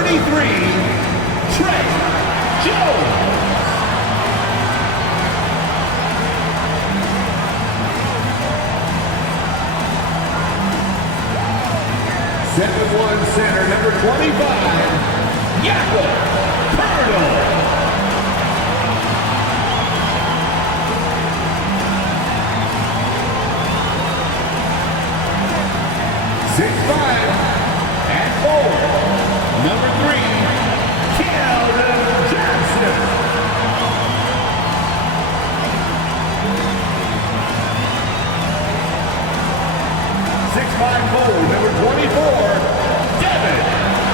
Trey Jones. 7-1 center, number 25, Jakob Pertl. 6'5", and 4, number 3, Keldon Johnson. 6'5", number 24, Devin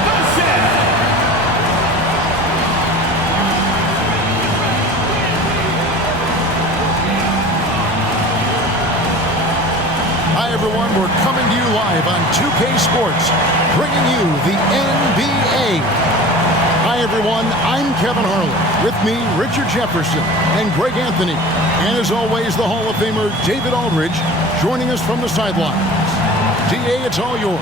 Vassell. Hi everyone, we're coming to you live on 2K Sports, bringing you the NBA. Hi everyone, I'm Kevin Harlan. With me, Richard Jefferson and Greg Anthony. And as always, the Hall of Famer David Aldridge joining us from the sidelines. DA, it's all yours.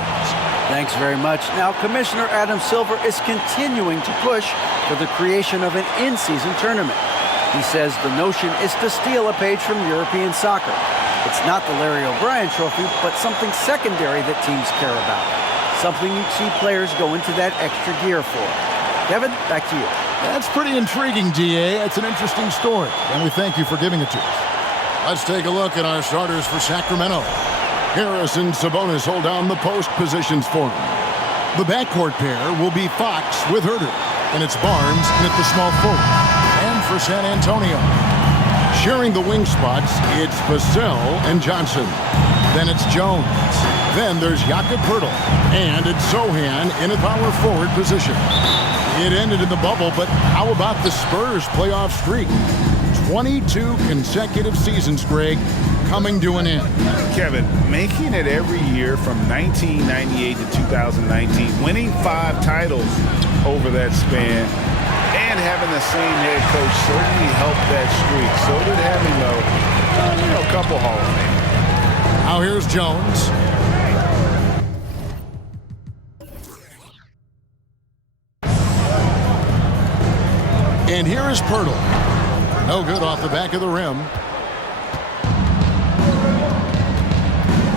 Thanks very much. Now, Commissioner Adam Silver is continuing to push for the creation of an in-season tournament. He says the notion is to steal a page from European soccer. It's not the Larry O'Brien Trophy, but something secondary that teams care about. Something you see players go into that extra gear for. Kevin, back to you. That's pretty intriguing, DA. It's an interesting story, and we thank you for giving it to us. Let's take a look at our starters for Sacramento. Harris and Sabonis hold down the post positions for him. The backcourt pair will be Fox with Herter, and it's Barnes at the small forward. And for San Antonio, sharing the wing spots, it's Vassell and Johnson. Then it's Jones. Then there's Jakob Pertl, and it's Sohan in a power forward position. It ended in the bubble, but how about the Spurs playoff streak? 22 consecutive seasons, Greg, coming to an end. Kevin, making it every year from 1998 to 2019, winning 5 titles over that span, and having the same head coach certainly helped that streak. So did having, a couple Hall of Fame. Now here's Jones. And here is Pertl. No good off the back of the rim.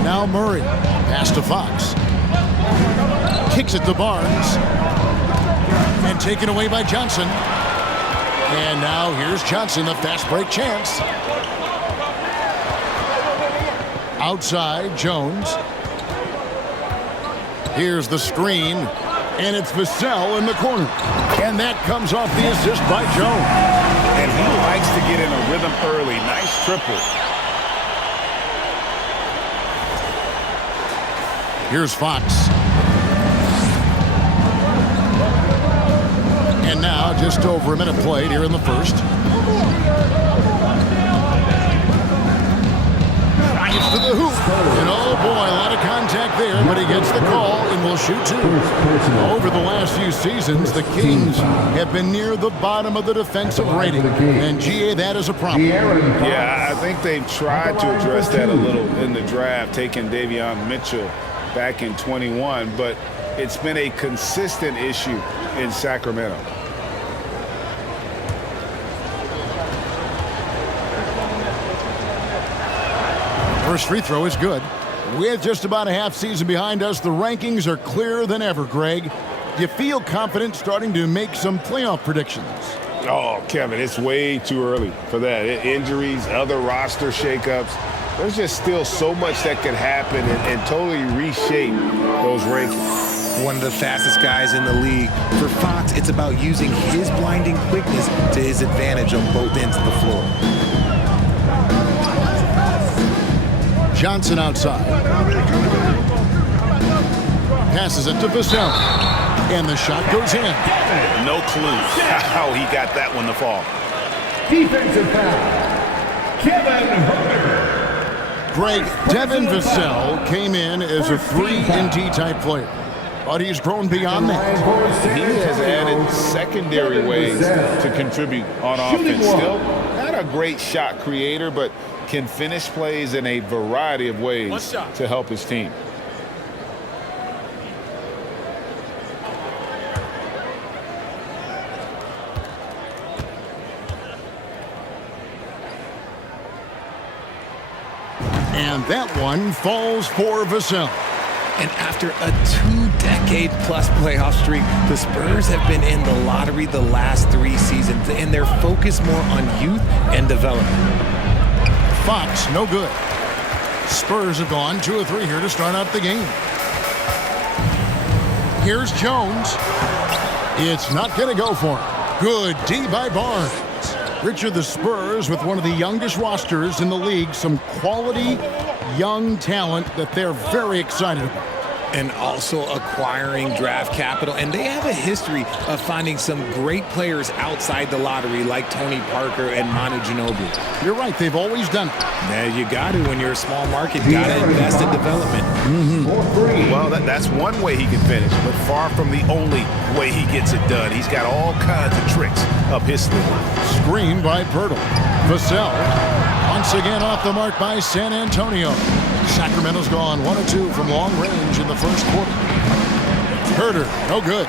Now Murray. Pass to Fox. Kicks it to Barnes. And taken away by Johnson. And now here's Johnson, the fast break chance. Outside, Jones. Here's the screen. And it's Vassell in the corner. And that comes off the assist by Jones. And he likes to get in a rhythm early. Nice triple. Here's Fox. And now just over a minute played here in the first. Drives to the hoop. And oh boy, a lot of contact there, but he gets the call and will shoot 2. Over the last few seasons, the Kings have been near the bottom of the defensive rating. And GA, that is a problem. Yeah, I think they've tried to address that a little in the draft, taking Davion Mitchell back in 21, but it's been a consistent issue in Sacramento. First free throw is good. With just about a half season behind us, the rankings are clearer than ever, Greg. Do you feel confident starting to make some playoff predictions? Oh, Kevin, it's way too early for that. Injuries, other roster shakeups. There's just still so much that could happen and totally reshape those rankings. One of the fastest guys in the league. For Fox, it's about using his blinding quickness to his advantage on both ends of the floor. Johnson outside. Passes it to Vassell. And the shot goes in. No clue how he got that one to fall. Defensive foul, Kevin Herter. Greg, Devin Vassell came in as a 3-and-D type player, but he's grown beyond that. He has added secondary ways to contribute on offense. Still not a great shot creator, but can finish plays in a variety of ways to help his team. And that one falls for Vassell. And after a 2-decade-plus playoff streak, the Spurs have been in the lottery the last 3 seasons, and they're focused more on youth and development. Fox, no good. Spurs have gone 2 of 3 here to start out the game. Here's Jones. It's not going to go for him. Good D by Barnes. Richard, the Spurs with one of the youngest rosters in the league, some quality young talent that they're very excited about. And also acquiring draft capital. And they have a history of finding some great players outside the lottery like Tony Parker and Manu Ginobili. You're right, they've always done it. Yeah, you got to when you're a small market. You got to invest in development. Well, that's one way he can finish, but far from the only way he gets it done. He's got all kinds of tricks up his sleeve. Screen by Pirtle. Vassell once again off the mark by San Antonio. Sacramento's gone 1 of 2 from long range in the first quarter. Herter, no good.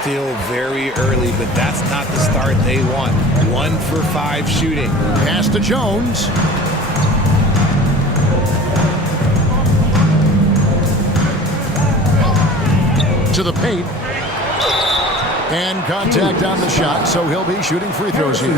Still very early, but that's not the start they want. 1 for 5 shooting. Pass to Jones. To the paint. And contact on the shot, so he'll be shooting free throws here.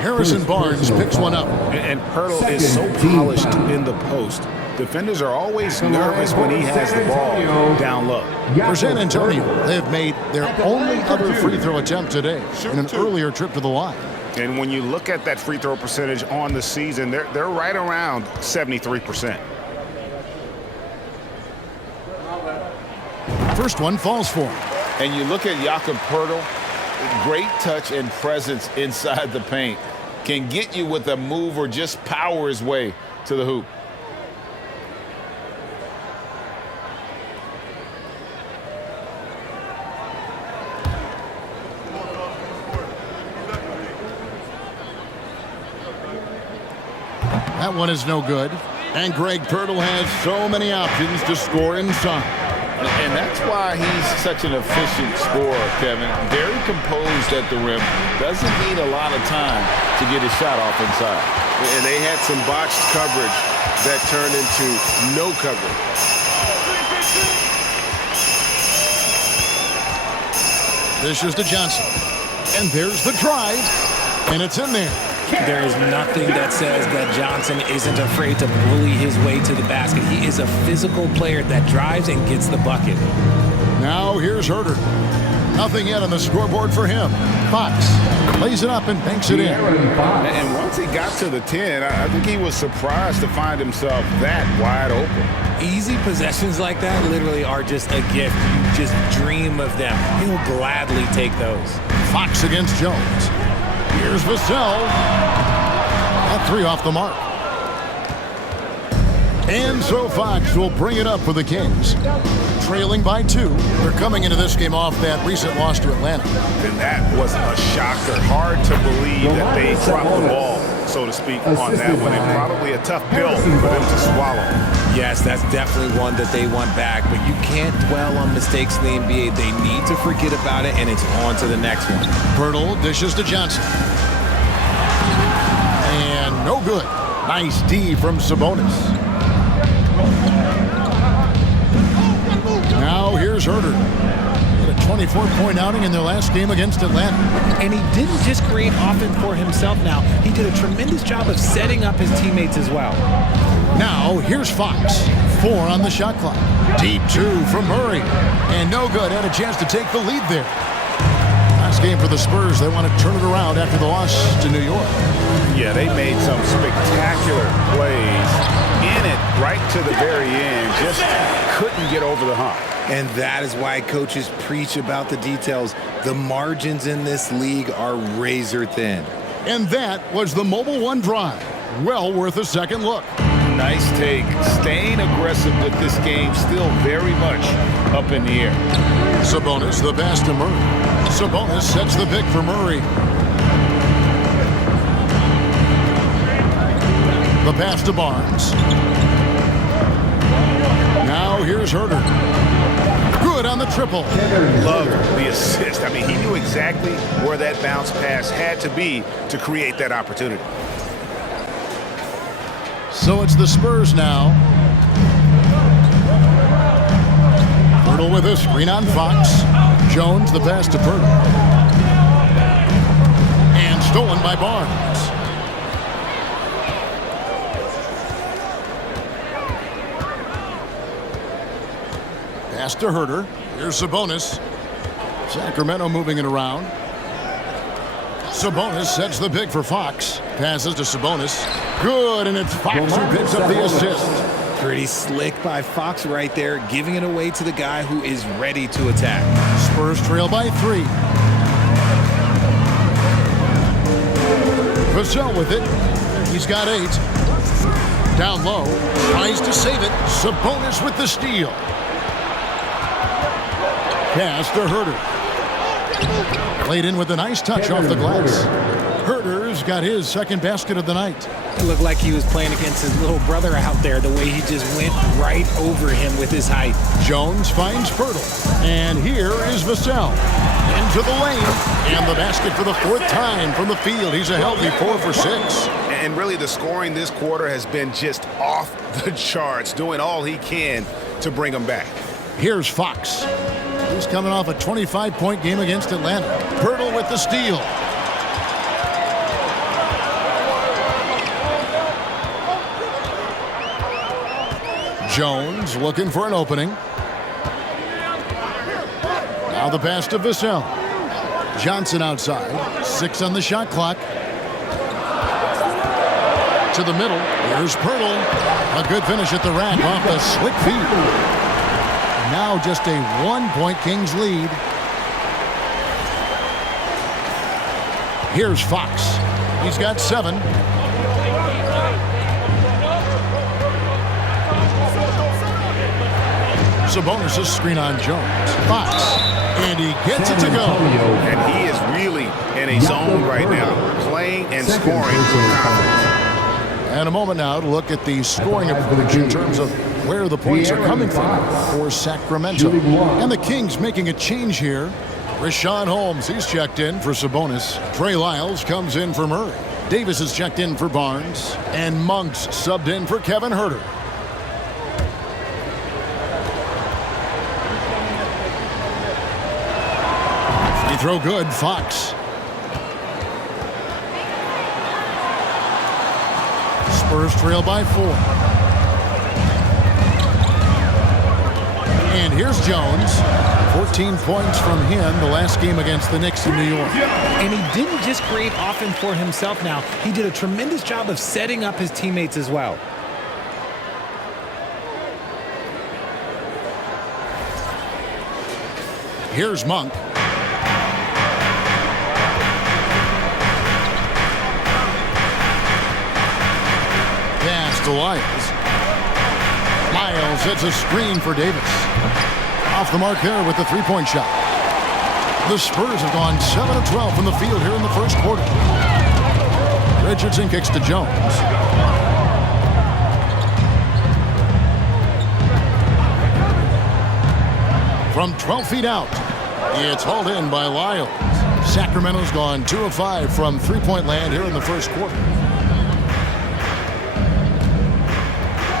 Harrison Barnes picks one up. And Pirtle is so polished in the post. Defenders are always nervous when he has the ball down low. For San Antonio, they've made their only other free throw attempt today in an earlier trip to the line. And when you look at that free throw percentage on the season, they're right around 73%. First one falls for him. And you look at Jakob Pirtle, great touch and presence inside the paint. Can get you with a move or just power his way to the hoop. That one is no good. And Greg Pirtle has so many options to score inside. And that's why he's such an efficient scorer, Kevin. Very composed at the rim. Doesn't need a lot of time to get his shot off inside. And they had some botched coverage that turned into no coverage. This is to Johnson. And there's the drive. And it's in there. There is nothing that says that Johnson isn't afraid to bully his way to the basket. He is a physical player that drives and gets the bucket. Now here's Herter. Nothing yet on the scoreboard for him. Fox plays it up and banks it in. And once he got to the 10, I think he was surprised to find himself that wide open. Easy possessions like that literally are just a gift. You just dream of them. He'll gladly take those. Fox against Jones. Here's Vassell. That 3 off the mark. And so Fox will bring it up for the Kings. Trailing by 2. They're coming into this game off that recent loss to Atlanta. And that was a shocker. Hard to believe that they dropped the ball, so to speak, on that one. And probably a tough pill for them to swallow. Yes, that's definitely one that they want back, but you can't dwell on mistakes in the NBA. They need to forget about it, and it's on to the next one. Pirtle dishes to Johnson. And no good. Nice D from Sabonis. Now here's Herter. Had a 24-point outing in their last game against Atlanta. And he didn't just create offense for himself now. He did a tremendous job of setting up his teammates as well. Now here's Fox. 4 on the shot clock. Deep 2 from Murray. And no good. Had a chance to take the lead there. Last game for the Spurs. They want to turn it around after the loss to New York. Yeah, they made some spectacular plays in it right to the very end. Just couldn't get over the hump. And that is why coaches preach about the details. The margins in this league are razor thin. And that was the Mobile One drive. Well worth a second look. Nice take. Staying aggressive with this game, still very much up in the air. Sabonis the pass to Murray. Sabonis sets the pick for Murray. The pass to Barnes. Now here's Herter. Good on the triple. Loved the assist. I mean, he knew exactly where that bounce pass had to be to create that opportunity. So it's the Spurs now. Pirtle with a screen on Fox. Jones the pass to Pirtle. And stolen by Barnes. Pass to Herter. Here's Sabonis. Sacramento moving it around. Sabonis sets the pick for Fox. Passes to Sabonis. Good, and it's Fox who picks up the assist. Pretty slick by Fox right there, giving it away to the guy who is ready to attack. Spurs trail by 3. Vassell with it. He's got 8. Down low. Tries to save it. Sabonis with the steal. Pass to Herter. Played in with a nice touch off the glass. Herter's got his second basket of the night. It looked like he was playing against his little brother out there, the way he just went right over him with his height. Jones finds Pirtle. And here is Vassell. Into the lane. And the basket for the 4th time from the field. He's a healthy 4 for 6. And really the scoring this quarter has been just off the charts, doing all he can to bring them back. Here's Fox. He's coming off a 25-point game against Atlanta. Pirtle with the steal. Jones looking for an opening. Now the pass to Vassell. Johnson outside. 6 on the shot clock. To the middle. Here's Pirtle. A good finish at the rack off the slick feed. Now just a 1-point Kings lead. Here's Fox. He's got 7. Sabonis' screen on Jones. Fox. And he gets it to go. And he is really in a zone right now, playing and scoring with confidence. And a moment now to look at the scoring approach in terms of where the points are coming from for Sacramento. And the Kings making a change here. Richaun Holmes, he's checked in for Sabonis. Trey Lyles comes in for Murray. Davis is checked in for Barnes. And Monk's subbed in for Kevin Herter. Free throw good, Fox. Spurs trail by 4. And here's Jones. 14 points from him the last game against the Knicks in New York. And he didn't just create offense for himself now. He did a tremendous job of setting up his teammates as well. Here's Monk. Pass to Lyles. Lyles hits a screen for Davis. Off the mark there with the 3-point shot. The Spurs have gone 7 of 12 from the field here in the first quarter. Richardson kicks to Jones. From 12 feet out, it's hauled in by Lyles. Sacramento's gone 2 of 5 from 3-point land here in the first quarter.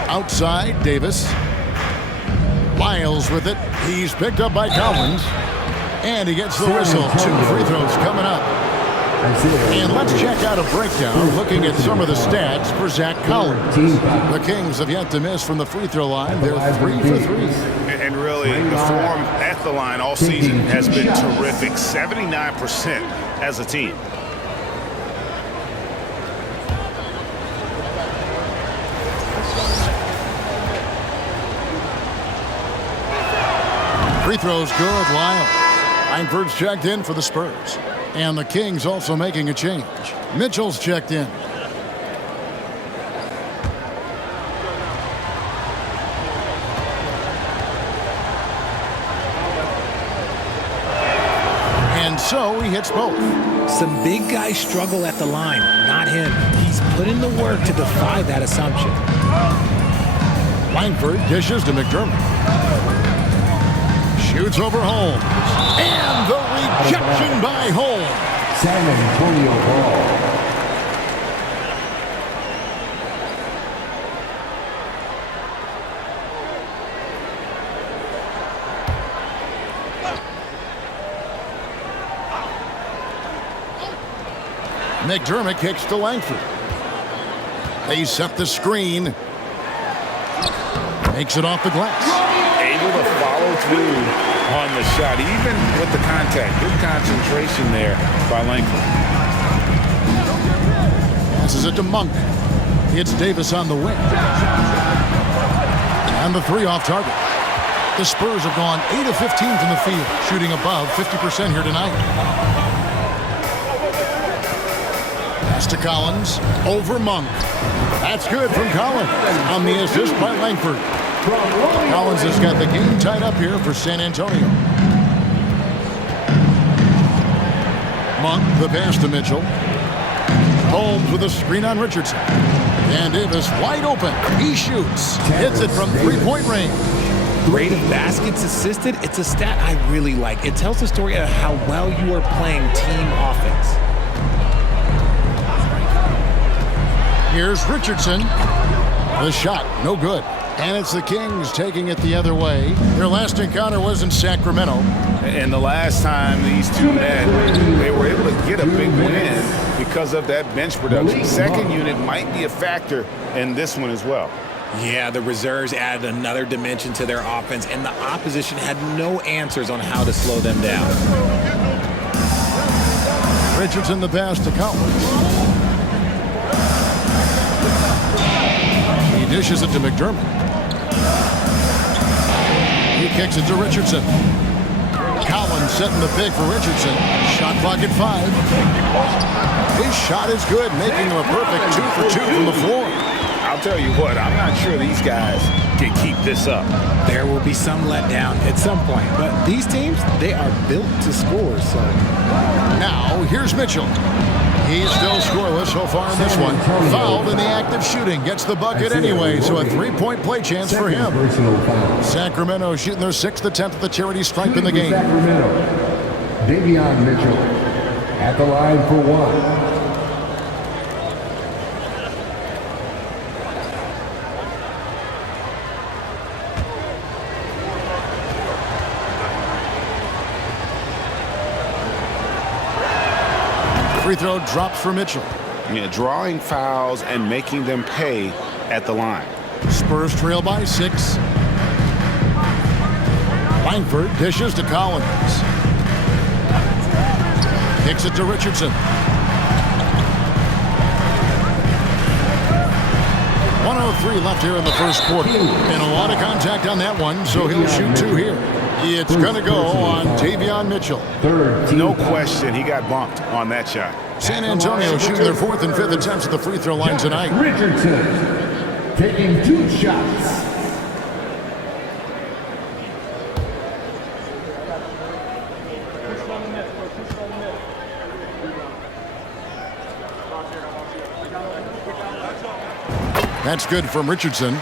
Outside, Davis. Lyles with it. He's picked up by Collins. And he gets the whistle. 2 free throws coming up. And let's check out a breakdown looking at some of the stats for Zach Collins. The Kings have yet to miss from the free throw line. They're 3 for 3. And really, the form at the line all season has been terrific. 79% as a team. Free throws good, Lyles. Langford's checked in for the Spurs. And the Kings also making a change. Mitchell's checked in. And so he hits both. Some big guys struggle at the line, not him. He's put in the work to defy that assumption. Langford dishes to McDermott. Shoots over Holmes. And the rejection by Holmes. San Antonio ball. McDermott kicks to Langford. They set the screen. Makes it off the glass. Able to follow through on the shot, even with the contact. Good concentration there by Langford. Passes it to Monk. It's Davis on the wing. And the three off target. The Spurs have gone 8 of 15 from the field, shooting above 50% here tonight. Pass to Collins, over Monk. That's good from Collins on the assist by Langford. Collins has got the game tied up here for San Antonio. Monk, the pass to Mitchell. Holmes with a screen on Richardson. And Davis wide open. He shoots. Hits it from three-point range. Rate of baskets assisted, it's a stat I really like. It tells the story of how well you are playing team offense. Here's Richardson. The shot, no good. And it's the Kings taking it the other way. Their last encounter was in Sacramento. And the last time these two met, they were able to get a big win because of that bench production. Second unit might be a factor in this one as well. Yeah, the reserves added another dimension to their offense, and the opposition had no answers on how to slow them down. Richardson the pass to Collins. He dishes it to McDermott. He kicks it to Richardson. Collins setting the pick for Richardson. Shot clock at 5. His shot is good, making him a perfect 2 for 2 from the floor. I'll tell you what, I'm not sure these guys can keep this up. There will be some letdown at some point, but these teams, they are built to score. So now here's Mitchell. He's still scoreless so far in this one. Fouled in the act of shooting. Gets the bucket anyway, so a three-point play chance for him. Sacramento shooting their 6th attempt at the charity stripe in the game. Sacramento, Davion Mitchell at the line for one. Free throw drops for Mitchell. Yeah, drawing fouls and making them pay at the line. Spurs trail by 6. Langford dishes to Collins. Kicks it to Richardson. 1:03 left here in the first quarter. And a lot of contact on that one, so he'll shoot 2 here. It's going to go on Davion Mitchell. No question, he got bumped on that shot. San Antonio shooting their 4th and 5th attempts at the free throw line tonight. Richardson taking 2 shots. That's good from Richardson.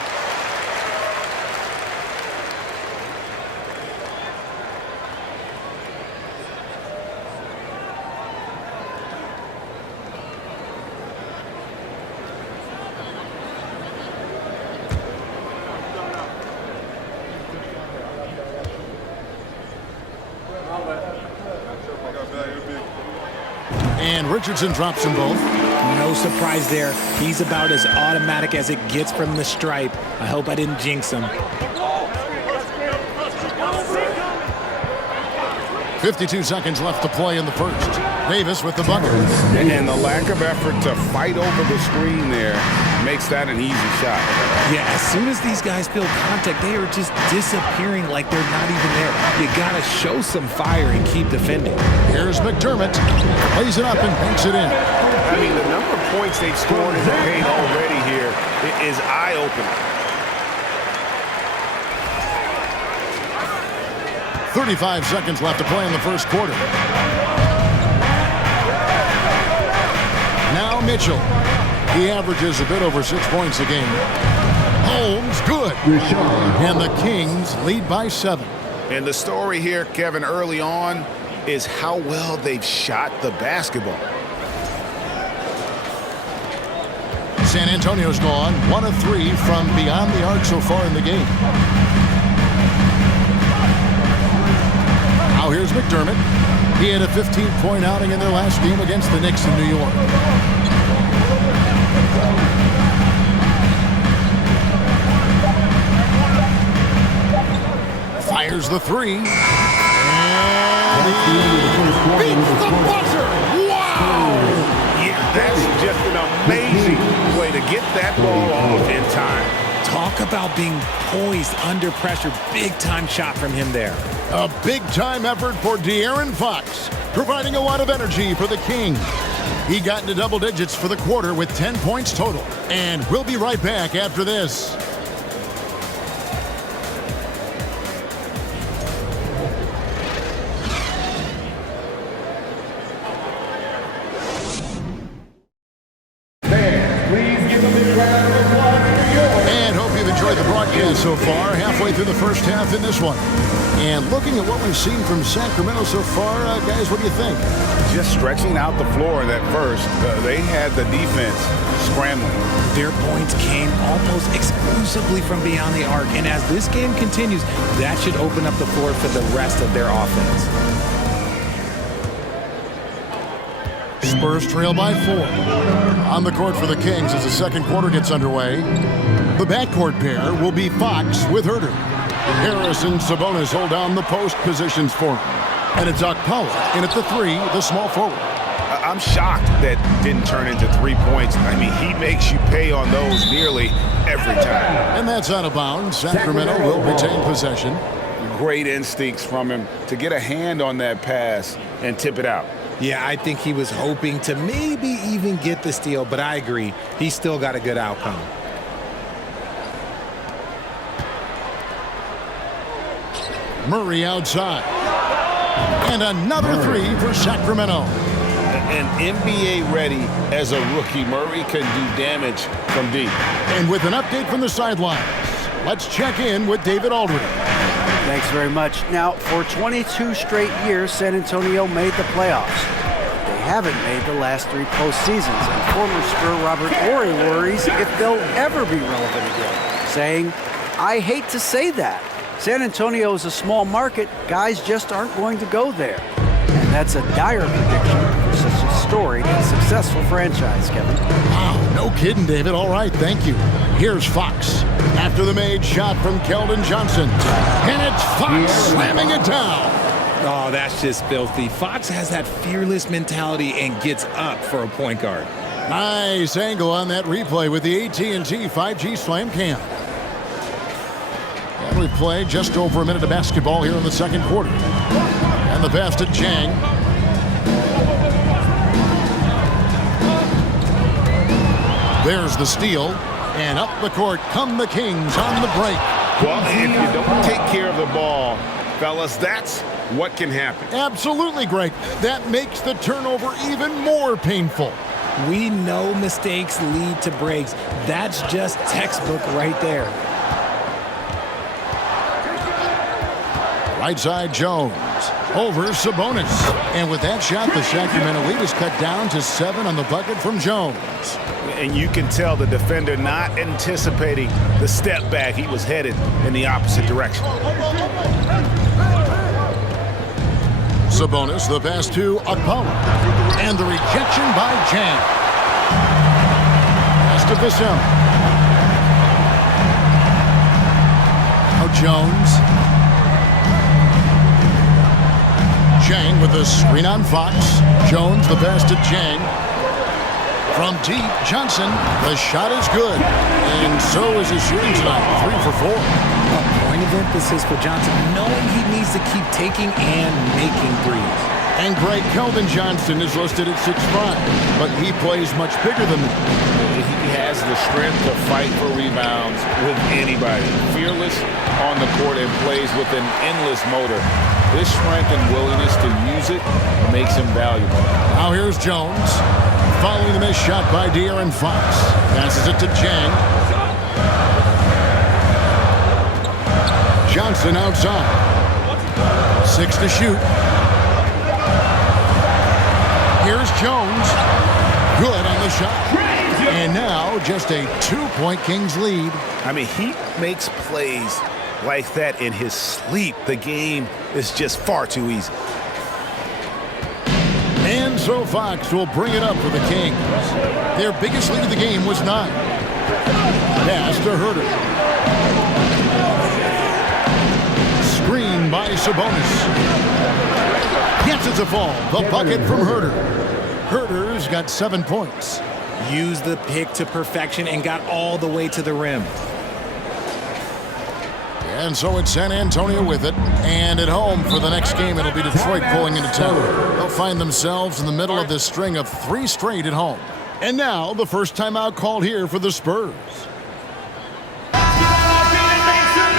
And Richardson drops them both. no surprise there. He's about as automatic as it gets from the stripe. I hope I didn't jinx him. 52 seconds left to play in the first. Davis with the bucket. And the lack of effort to fight over the screen there makes that an easy shot. Yeah, as soon as these guys feel contact, they are just disappearing like they're not even there. You gotta show some fire and keep defending. Here's McDermott. Lays it up and banks it in. I mean, the number of points they've scored in the paint already here is eye-opening. 35 seconds left to play in the first quarter. Now Mitchell. He averages a bit over 6 points a game. Holmes, good. And the Kings lead by 7. And the story here, Kevin, early on is how well they've shot the basketball. San Antonio's gone 1 of 3 from beyond the arc so far in the game. Now here's McDermott. He had a 15-point outing in their last game against the Knicks in New York. Fires the three. And he beats the buzzer. Wow! Yeah, that's just an amazing way to get that ball off in time. Talk about being poised under pressure. Big-time shot from him there. A big-time effort for De'Aaron Fox, providing a lot of energy for the Kings. He got into double digits for the quarter with 10 points total. And we'll be right back after this. So far, halfway through the first half in this one. And looking at what we've seen from Sacramento so far, guys, what do you think? Just stretching out the floor in that first. They had the defense scrambling. Their points came almost exclusively from beyond the arc. And as this game continues, that should open up the floor for the rest of their offense. Spurs trail by 4. On the court for the Kings as the second quarter gets underway. The backcourt pair will be Fox with Herter. Harris and Sabonis hold down the post positions for him. And it's Okpala in at the 3, the small forward. I'm shocked that didn't turn into 3 points. I mean, he makes you pay on those nearly every time. And that's out of bounds. Sacramento will retain possession. Great instincts from him to get a hand on that pass and tip it out. Yeah, I think he was hoping to maybe even get the steal, but I agree. He still got a good outcome. Murray outside. And another 3 for Sacramento. And NBA ready as a rookie, Murray can do damage from deep. And with an update from the sidelines, let's check in with David Aldridge. Thanks very much. Now, for 22 straight years, San Antonio made the playoffs. They haven't made the last 3 postseasons, and former Spur Robert Horry worries if they'll ever be relevant again, saying, "I hate to say that. San Antonio is a small market. Guys just aren't going to go there." And that's a dire prediction for such a storied and successful franchise, Kevin. Wow, no kidding, David. All right, thank you. Here's Fox. After the made shot from Keldon Johnson. And it's Fox slamming it down. Oh, that's just filthy. Fox has that fearless mentality and gets up for a point guard. Nice angle on that replay with the AT&T 5G Slam Cam. And we play just over a minute of basketball here in the second quarter. And the pass to Chang. There's the steal. And up the court come the Kings on the break. Well, if you don't take care of the ball, fellas, that's what can happen. Absolutely, Greg. That makes the turnover even more painful. We know mistakes lead to breaks. That's just textbook right there. Right side Jones. Over Sabonis. And with that shot, the Sacramento lead is cut down to 7 on the bucket from Jones. And you can tell the defender not anticipating the step back. He was headed in the opposite direction. Sabonis, the pass to Okpala. And the rejection by Chang. Pass to Bissell. Now Jones. Chang with the screen on Fox. Jones, the pass to Chang. From deep, Johnson, the shot is good. And so is his shooting tonight, 3 for 4. A point of emphasis for Johnson, knowing he needs to keep taking and making threes. And Greg, Keldon Johnson is listed at 6'5", but he plays much bigger than that. He has the strength to fight for rebounds with anybody. Fearless on the court and plays with an endless motor. This strength and willingness to use it makes him valuable. Now here's Jones. Following the missed shot by De'Aaron Fox. Passes it to Chang. Johnson outside. 6 to shoot. Here's Jones. Good on the shot. And now just a 2-point Kings lead. I mean, he makes plays like that in his sleep. The game is just far too easy. And so Fox will bring it up for the Kings. Their biggest lead of the game was 9. Pass to Herter. Screen by Sabonis. Yes, it's a fall. The bucket from Herter. Herter's got 7 points. Used the pick to perfection and got all the way to the rim. And so it's San Antonio with it. And at home for the next game, it'll be Detroit pulling into town. They'll find themselves in the middle of this string of 3 straight at home. And now the first timeout called here for the Spurs.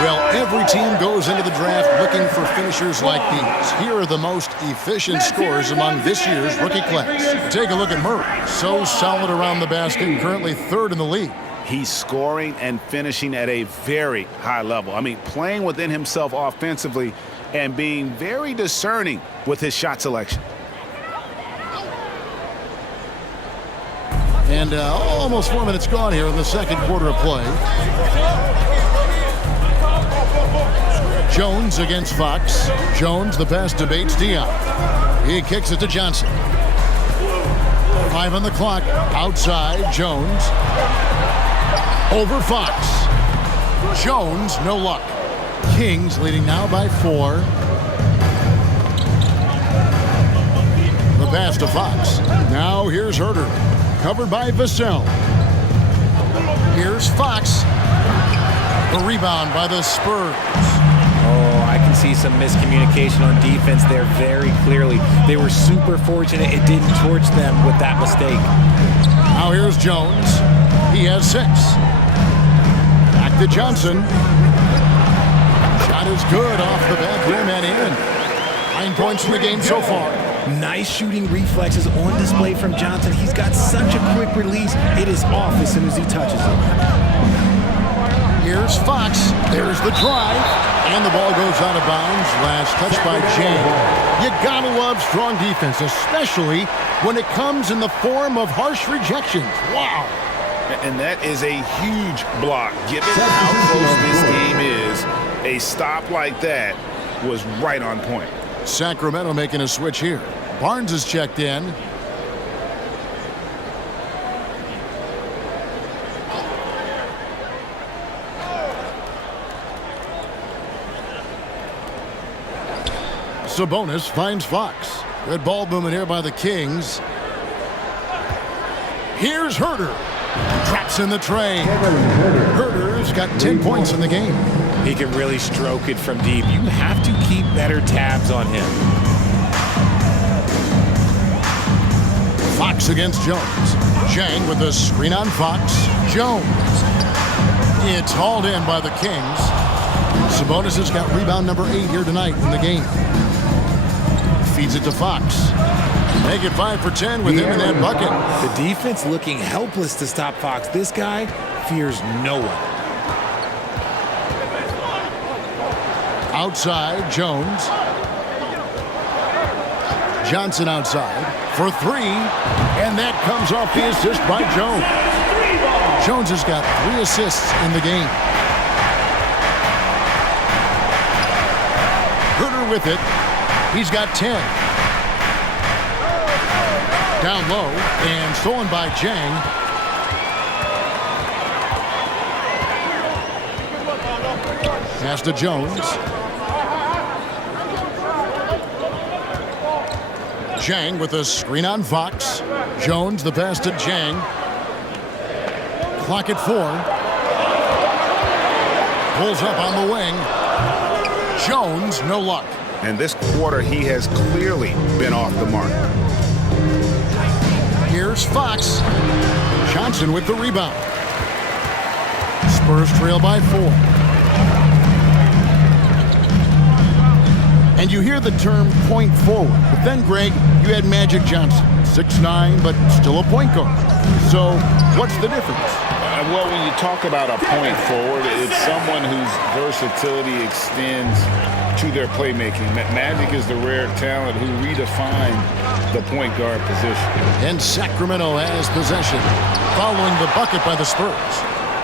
Well, every team goes into the draft looking for finishers like these. Here are the most efficient scorers among this year's rookie class. Take a look at Murray. So solid around the basket, currently 3rd in the league. He's scoring and finishing at a very high level. I mean, playing within himself offensively and being very discerning with his shot selection. And almost 4 minutes gone here in the second quarter of play. Jones against Fox. Jones, the pass to Bates Diop. He kicks it to Johnson. 5 on the clock. Outside, Jones. Over Fox. Jones, no luck. Kings leading now by 4. The pass to Fox. Now here's Herter. Covered by Vassell. Here's Fox. The rebound by the Spurs. Oh, I can see some miscommunication on defense there very clearly. They were super fortunate it didn't torch them with that mistake. Now here's Jones. He has 6. Back to Johnson. Shot is good off the back rim and in. 9 points in the game so far. Nice shooting reflexes on display from Johnson. He's got such a quick release. It is off as soon as he touches it. Here's Fox. There's the drive. And the ball goes out of bounds. Last touch by Jane. You gotta love strong defense, especially when it comes in the form of harsh rejections. Wow. And that is a huge block. Given how close this game is, a stop like that was right on point. Sacramento making a switch here. Barnes is checked in. Sabonis finds Fox. Good ball movement here by the Kings. Here's Herter. Traps in the tray. Herter's got 10 points in the game. He can really stroke it from deep. You have to keep better tabs on him. Fox against Jones. Zhang with a screen on Fox. Jones. It's hauled in by the Kings. Sabonis has got rebound number 8 here tonight in the game. Feeds it to Fox. Make it 5 for 10 with him in that bucket. The defense looking helpless to stop Fox. This guy fears no one. Outside, Jones. Johnson outside for 3. And that comes off the assist by Jones. Jones has got 3 assists in the game. Herter with it. He's got 10. Down low and stolen by Zhang. Pass to Jones. Zhang with a screen on Fox. Jones the pass to Zhang. Clock at 4. Pulls up on the wing. Jones, no luck. And this quarter, he has clearly been off the mark. Here's Fox. Johnson with the rebound. Spurs trail by 4. And you hear the term point forward. But then, Greg, you had Magic Johnson. 6'9", but still a point guard. So what's the difference? Well, when you talk about a point forward, it's someone whose versatility extends to their playmaking. Magic is the rare talent who redefined the point guard position. And Sacramento has possession. Following the bucket by the Spurs.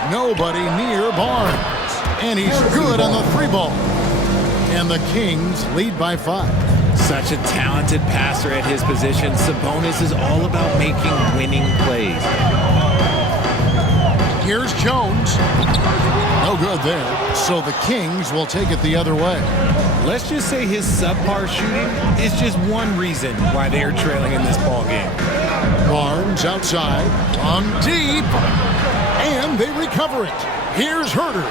Nobody near Barnes. And he's good on the 3 ball. And the Kings lead by 5. Such a talented passer at his position, Sabonis is all about making winning plays. Here's Jones. No good there. So the Kings will take it the other way. Let's just say his subpar shooting is just one reason why they are trailing in this ball game. Barnes outside, on deep, and they recover it. Here's Herter.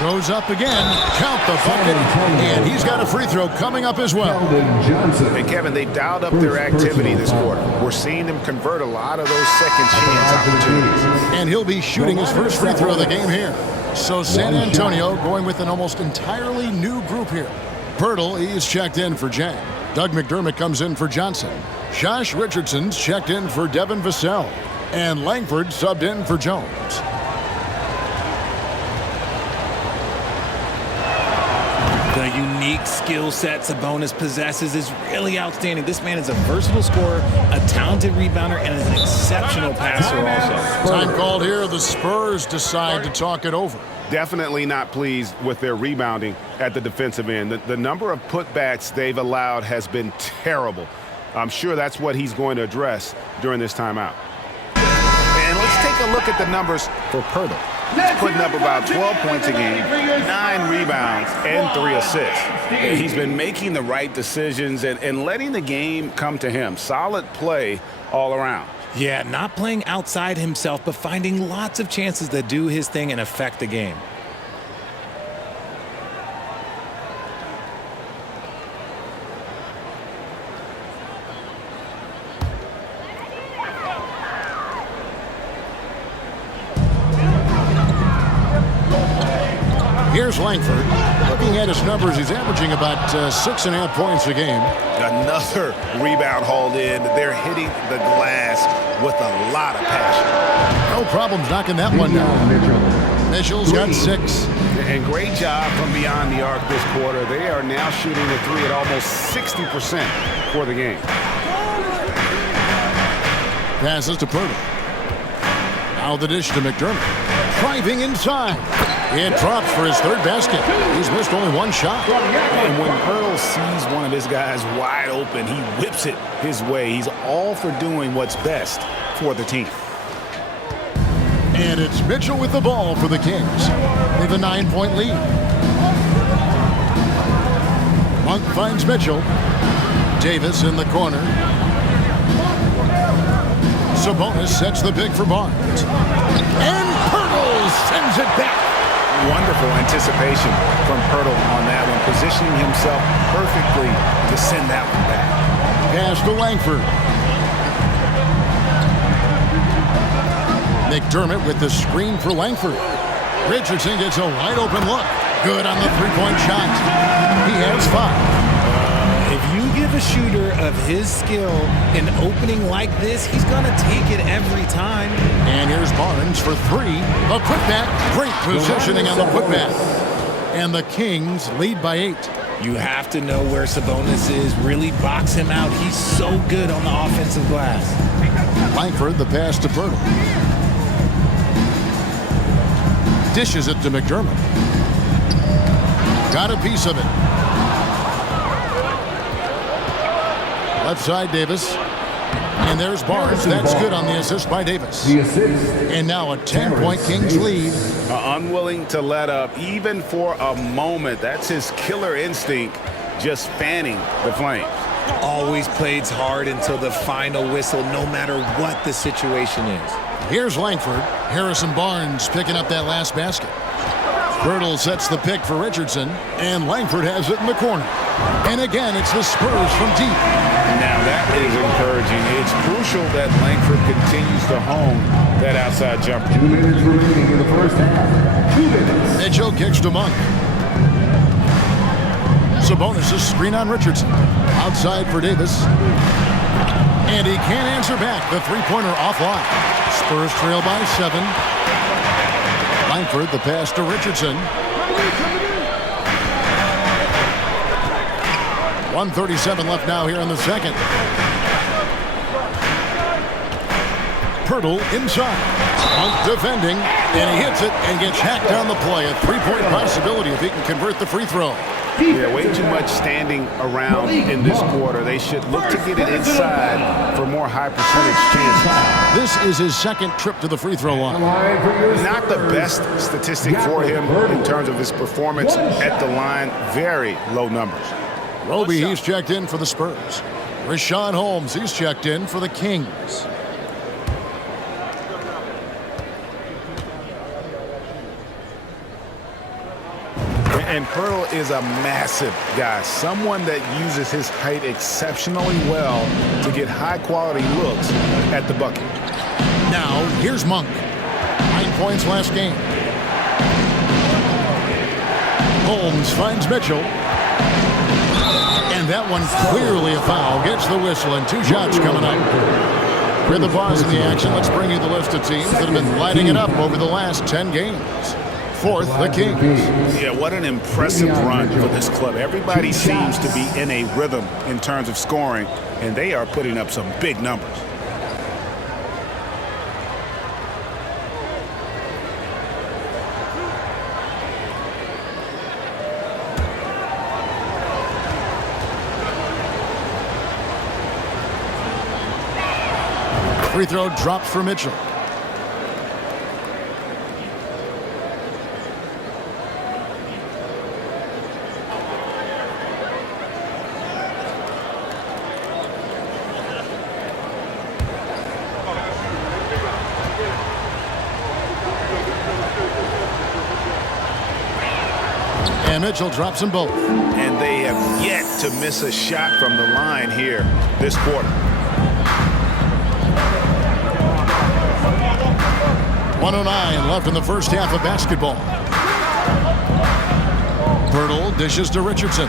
Goes up again, count the bucket, and he's got a free throw coming up as well. And Kevin, they've dialed up their activity this quarter. We're seeing them convert a lot of those second chance opportunities. And he'll be shooting his first free throw of the game here. So San Antonio going with an almost entirely new group here. Pirtle, he's checked in for Jang. Doug McDermott comes in for Johnson. Josh Richardson's checked in for Devin Vassell. And Langford subbed in for Jones. The unique skill set Sabonis possesses is really outstanding. This man is a versatile scorer, a talented rebounder, and is an exceptional passer also. Time called here. The Spurs decide to talk it over. Definitely not pleased with their rebounding at the defensive end. The number of putbacks they've allowed has been terrible. I'm sure that's what he's going to address during this timeout. And let's take a look at the numbers for Pirtle. He's putting up about 12 points a game, 9 rebounds, and 3 assists. And he's been making the right decisions and letting the game come to him. Solid play all around. Yeah, not playing outside himself, but finding lots of chances to do his thing and affect the game. Here's Langford. Looking at his numbers, he's averaging about 6.5 points a game. Another rebound hauled in. They're hitting the glass with a lot of passion. No problems knocking that one down. Mitchell's got 6. And great job from beyond the arc this quarter. They are now shooting the 3 at almost 60% for the game. Passes to Pirtle. Now the dish to McDermott. Driving inside. It drops for his third basket. He's missed only one shot. And when Pirtle sees one of his guys wide open, he whips it his way. He's all for doing what's best for the team. And it's Mitchell with the ball for the Kings. They have a 9-point lead. Monk finds Mitchell. Davis in the corner. Sabonis sets the pick for Barnes. And Pirtle sends it back. Wonderful anticipation from Pirtle on that one, positioning himself perfectly to send that one back. Pass to Langford. McDermott with the screen for Langford. Richardson gets a wide open look. Good on the three-point shot. He has 5. If you give a shooter of his skill an opening like this, he's going to take it every time. And here's Barnes for 3. A putback. Great positioning on the putback. And the Kings lead by 8. You have to know where Sabonis is. Really box him out. He's so good on the offensive glass. Langford, the pass to Pirtle. Dishes it to McDermott. Got a piece of it. Left side, Davis. And there's Barnes. That's good on the assist by Davis. And now a 10-point Kings lead. Unwilling to let up even for a moment. That's his killer instinct, just fanning the flames. Always plays hard until the final whistle, no matter what the situation is. Here's Langford. Harrison Barnes picking up that last basket. Pirtle sets the pick for Richardson, and Langford has it in the corner. And again, it's the Spurs from deep. Now that is encouraging. It's crucial that Langford continues to hone that outside jumper. 2 minutes remaining in the first half. 2 minutes. Mitchell kicks to Monk. Sabonis' screen on Richardson. Outside for Davis. And he can't answer back. The three-pointer offline. Spurs trail by 7. Langford, the pass to Richardson. 1:37 left now here in the second. Pirtle inside. Monk defending, and he hits it and gets hacked down the play. A three-point possibility if he can convert the free throw. Yeah, way too much standing around in this quarter. They should look to get it inside for more high percentage chances. This is his second trip to the free throw line. Not the best statistic for him in terms of his performance at the line. Very low numbers. Roby, he's checked in for the Spurs. Rashawn Holmes, he's checked in for the Kings. And Pirtle is a massive guy, someone that uses his height exceptionally well to get high-quality looks at the bucket. Now, here's Monk. 9 points last game. Holmes finds Mitchell. And that one clearly a foul. Gets the whistle, and 2 shots coming up. For the pause in the action, let's bring you the list of teams that have been lighting it up over the last 10 games. Fourth, the Kings. Yeah, what an impressive run for this club. Everybody seems to be in a rhythm in terms of scoring, and they are putting up some big numbers. Free throw drops for Mitchell. And Mitchell drops them both. And they have yet to miss a shot from the line here this quarter. 1:09 left in the first half of basketball. Pirtle dishes to Richardson.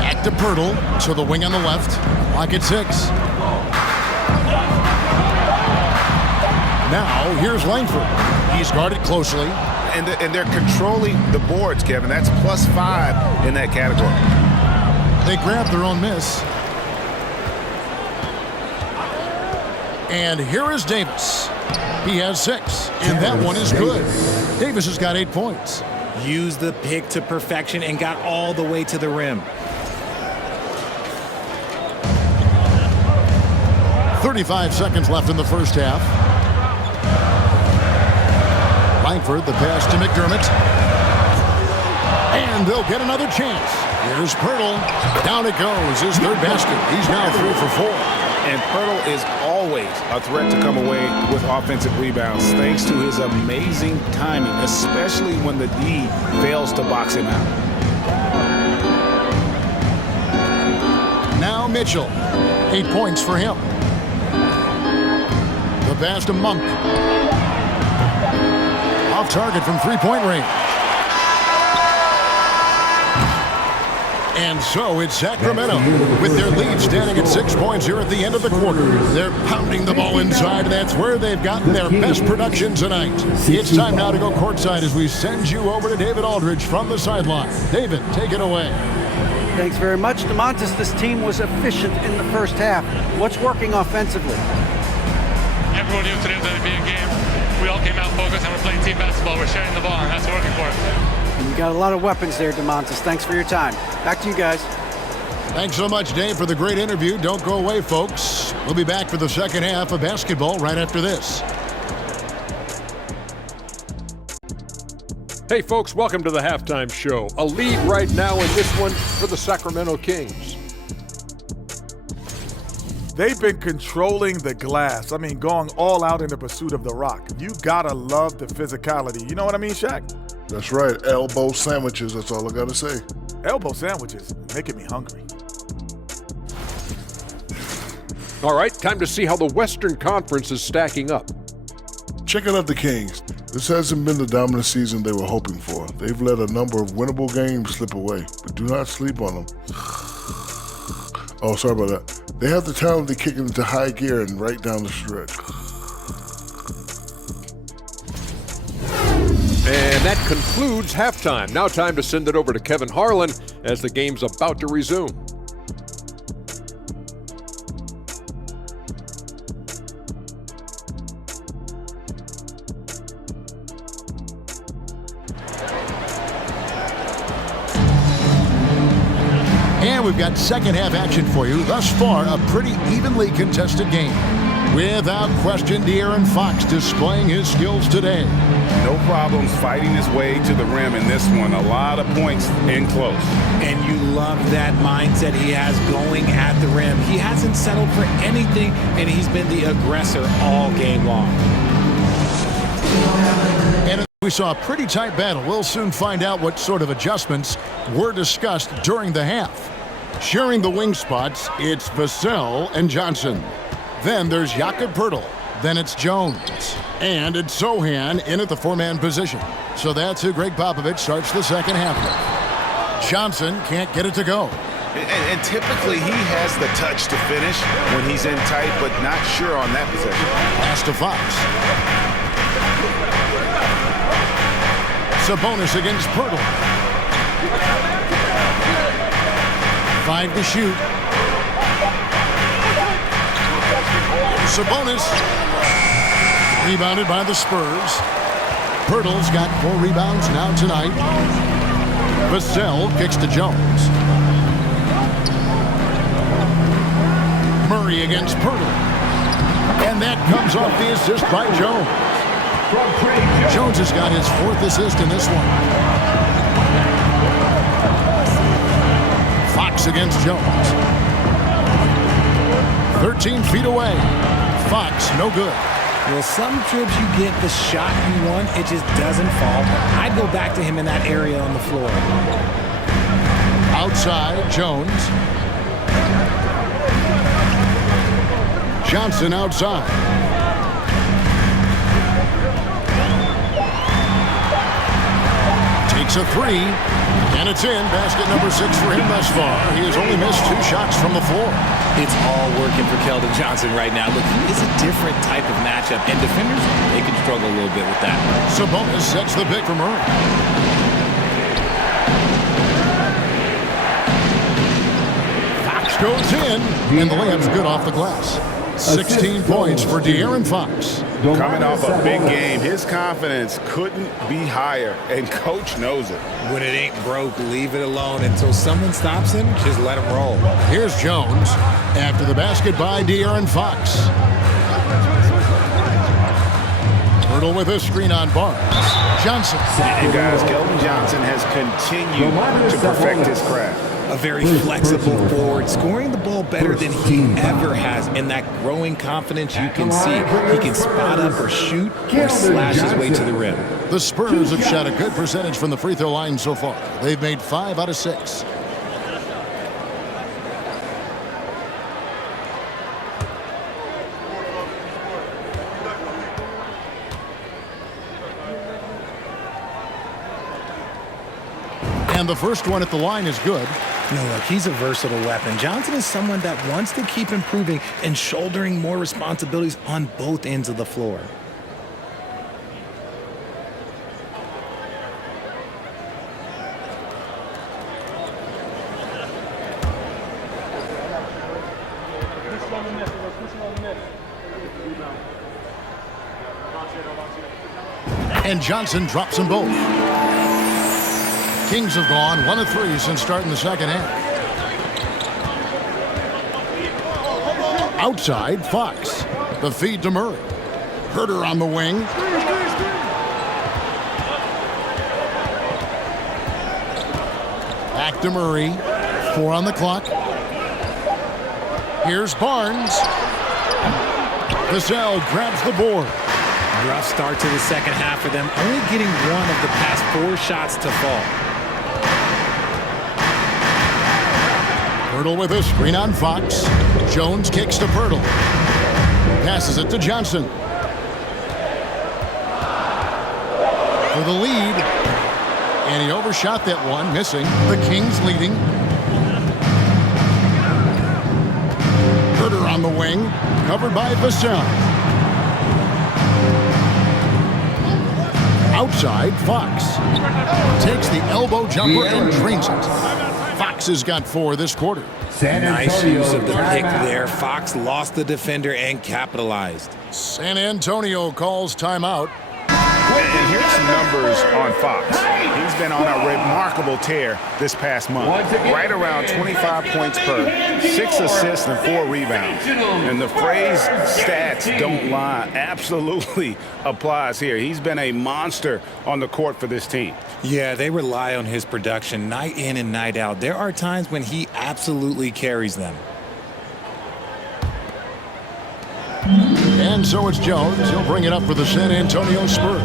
Back to Pirtle to the wing on the left. Clock at 6. Now here's Langford. He's guarded closely. And they're controlling the boards, Kevin. That's +5 in that category. They grab their own miss. And here is Davis. He has 6, and that one is good. Davis has got 8 points. Used the pick to perfection and got all the way to the rim. 35 seconds left in the first half. Langford, the pass to McDermott. And they'll get another chance. Here's Pirtle. Down it goes. His third basket. He's now 3 for 4. And Pirtle is always a threat to come away with offensive rebounds thanks to his amazing timing, especially when the D fails to box him out. Now Mitchell. 8 points for him. The pass to Monk. Off target from three-point range. And so it's Sacramento with their lead standing at 6 points here at the end of the quarter. They're pounding the ball inside, and that's where they've gotten their best production tonight. It's time now to go courtside as we send you over to David Aldridge from the sideline. David, take it away. Thanks very much, DeMontis. This team was efficient in the first half. What's working offensively? Everyone knew today was going to be a game. We all came out focused and we're playing team basketball. We're sharing the ball, and that's working for us. You got a lot of weapons there, DeMontis. Thanks for your time. Back to you guys. Thanks so much, Dave, for the great interview. Don't go away, folks. We'll be back for the second half of basketball right after this. Hey, folks, welcome to the halftime show. A lead right now in this one for the Sacramento Kings. They've been controlling the glass. I mean, going all out in the pursuit of the rock. You gotta love the physicality. You know what I mean, Shaq? That's right. Elbow sandwiches. That's all I gotta say. Elbow sandwiches making me hungry. All right, time to see how the Western Conference is stacking up. Checking out the Kings. This hasn't been the dominant season they were hoping for. They've let a number of winnable games slip away, but do not sleep on them. Oh, sorry about that. They have the talent to kick it into high gear and right down the stretch. And that concludes halftime. Now time to send it over to Kevin Harlan as the game's about to resume. And we've got second half action for you. Thus far, a pretty evenly contested game. Without question, De'Aaron Fox displaying his skills today. No problems fighting his way to the rim in this one. A lot of points in close. And you love that mindset he has going at the rim. He hasn't settled for anything, and he's been the aggressor all game long. And we saw a pretty tight battle. We'll soon find out what sort of adjustments were discussed during the half. Sharing the wing spots, it's Vassell and Johnson. Then there's Jakob Poeltl. Then it's Jones. And it's Sohan in at the four-man position. So that's who Greg Popovich starts the second half with. Johnson can't get it to go. And typically he has the touch to finish when he's in tight, but not sure on that possession. Pass to Fox. Sabonis against Poeltl. 5 to shoot. Sabonis. Rebounded by the Spurs. Poeltl's got 4 rebounds now tonight. Vassell kicks to Jones. Murray against Poeltl. And that comes off the assist by Jones. Jones has got his 4th assist in this one. Fox against Jones. 13 feet away. Fox, no good. Well, some trips you get the shot you want, it just doesn't fall. I'd go back to him in that area on the floor. Outside, Jones. Johnson outside. Takes a 3, and it's in. Basket number 6 for him thus far. He has only missed 2 shots from the floor. It's all working for Keldon Johnson right now. Look, he is a different type of matchup, and defenders, they can struggle a little bit with that. Sabonis sets the pick for Murray. Fox goes in, and the layup's good off the glass. 16 points for De'Aaron Fox. Coming off a big game, his confidence couldn't be higher, and coach knows it. When it ain't broke, leave it alone until someone stops him. Just let him roll. Here's Jones after the basket by De'Aaron Fox. Poeltl with a screen on Barnes. Johnson. And guys, Keldon Johnson has continued to perfect his craft. A very flexible forward, scoring the ball better than he ever has. And that growing confidence you can see. He can spot up or shoot or slash his way to the rim. The Spurs have shot a good percentage from the free throw line so far. They've made 5 out of 6. And the first one at the line is good. No, look, he's a versatile weapon. Johnson is someone that wants to keep improving and shouldering more responsibilities on both ends of the floor. And Johnson drops them both. Kings have gone 1 of 3 since starting the second half. Outside, Fox. The feed to Murray. Herter on the wing. Back to Murray. 4 on the clock. Here's Barnes. Vassell grabs the board. Rough start to the second half for them, only getting 1 of the past 4 shots to fall. Poeltl with a screen on Fox. Jones kicks to Poeltl. Passes it to Johnson. For the lead. And he overshot that one, missing. The Kings leading. Herter on the wing. Covered by Vassell. Outside, Fox. Takes the elbow jumper and drains it. Fox has got 4 this quarter. Nice use of the pick there. Fox lost the defender and capitalized. San Antonio calls timeout. And here's some numbers on Fox. He's been on a remarkable tear this past month. Right around 25 points per, 6 assists and 4 rebounds. And the phrase stats don't lie absolutely applies here. He's been a monster on the court for this team. Yeah, they rely on his production night in and night out. There are times when he absolutely carries them. And so it's Jones. He'll bring it up for the San Antonio Spurs.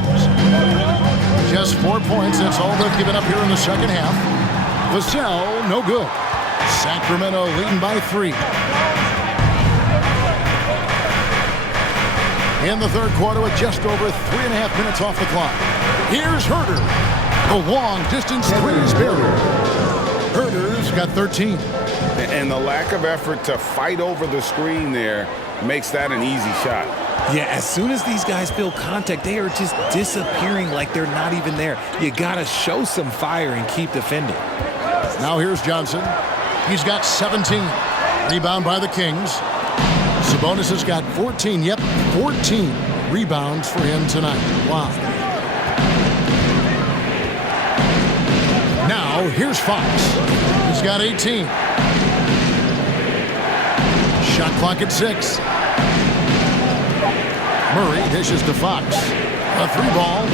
Just 4 points. That's all they've given up here in the second half. Vassell, no good. Sacramento leading by 3. In the third quarter with just over 3.5 minutes off the clock. Here's Herter. The long distance three is buried. Herter's got 13. And the lack of effort to fight over the screen there makes that an easy shot. Yeah, as soon as these guys feel contact, they are just disappearing like they're not even there. You got to show some fire and keep defending. Now here's Johnson. He's got 17. Rebound by the Kings. Sabonis has got 14. Yep, 14 rebounds for him tonight. Wow. Now here's Fox. He's got 18. Shot clock at 6. Murray dishes to Fox. A 3-ball.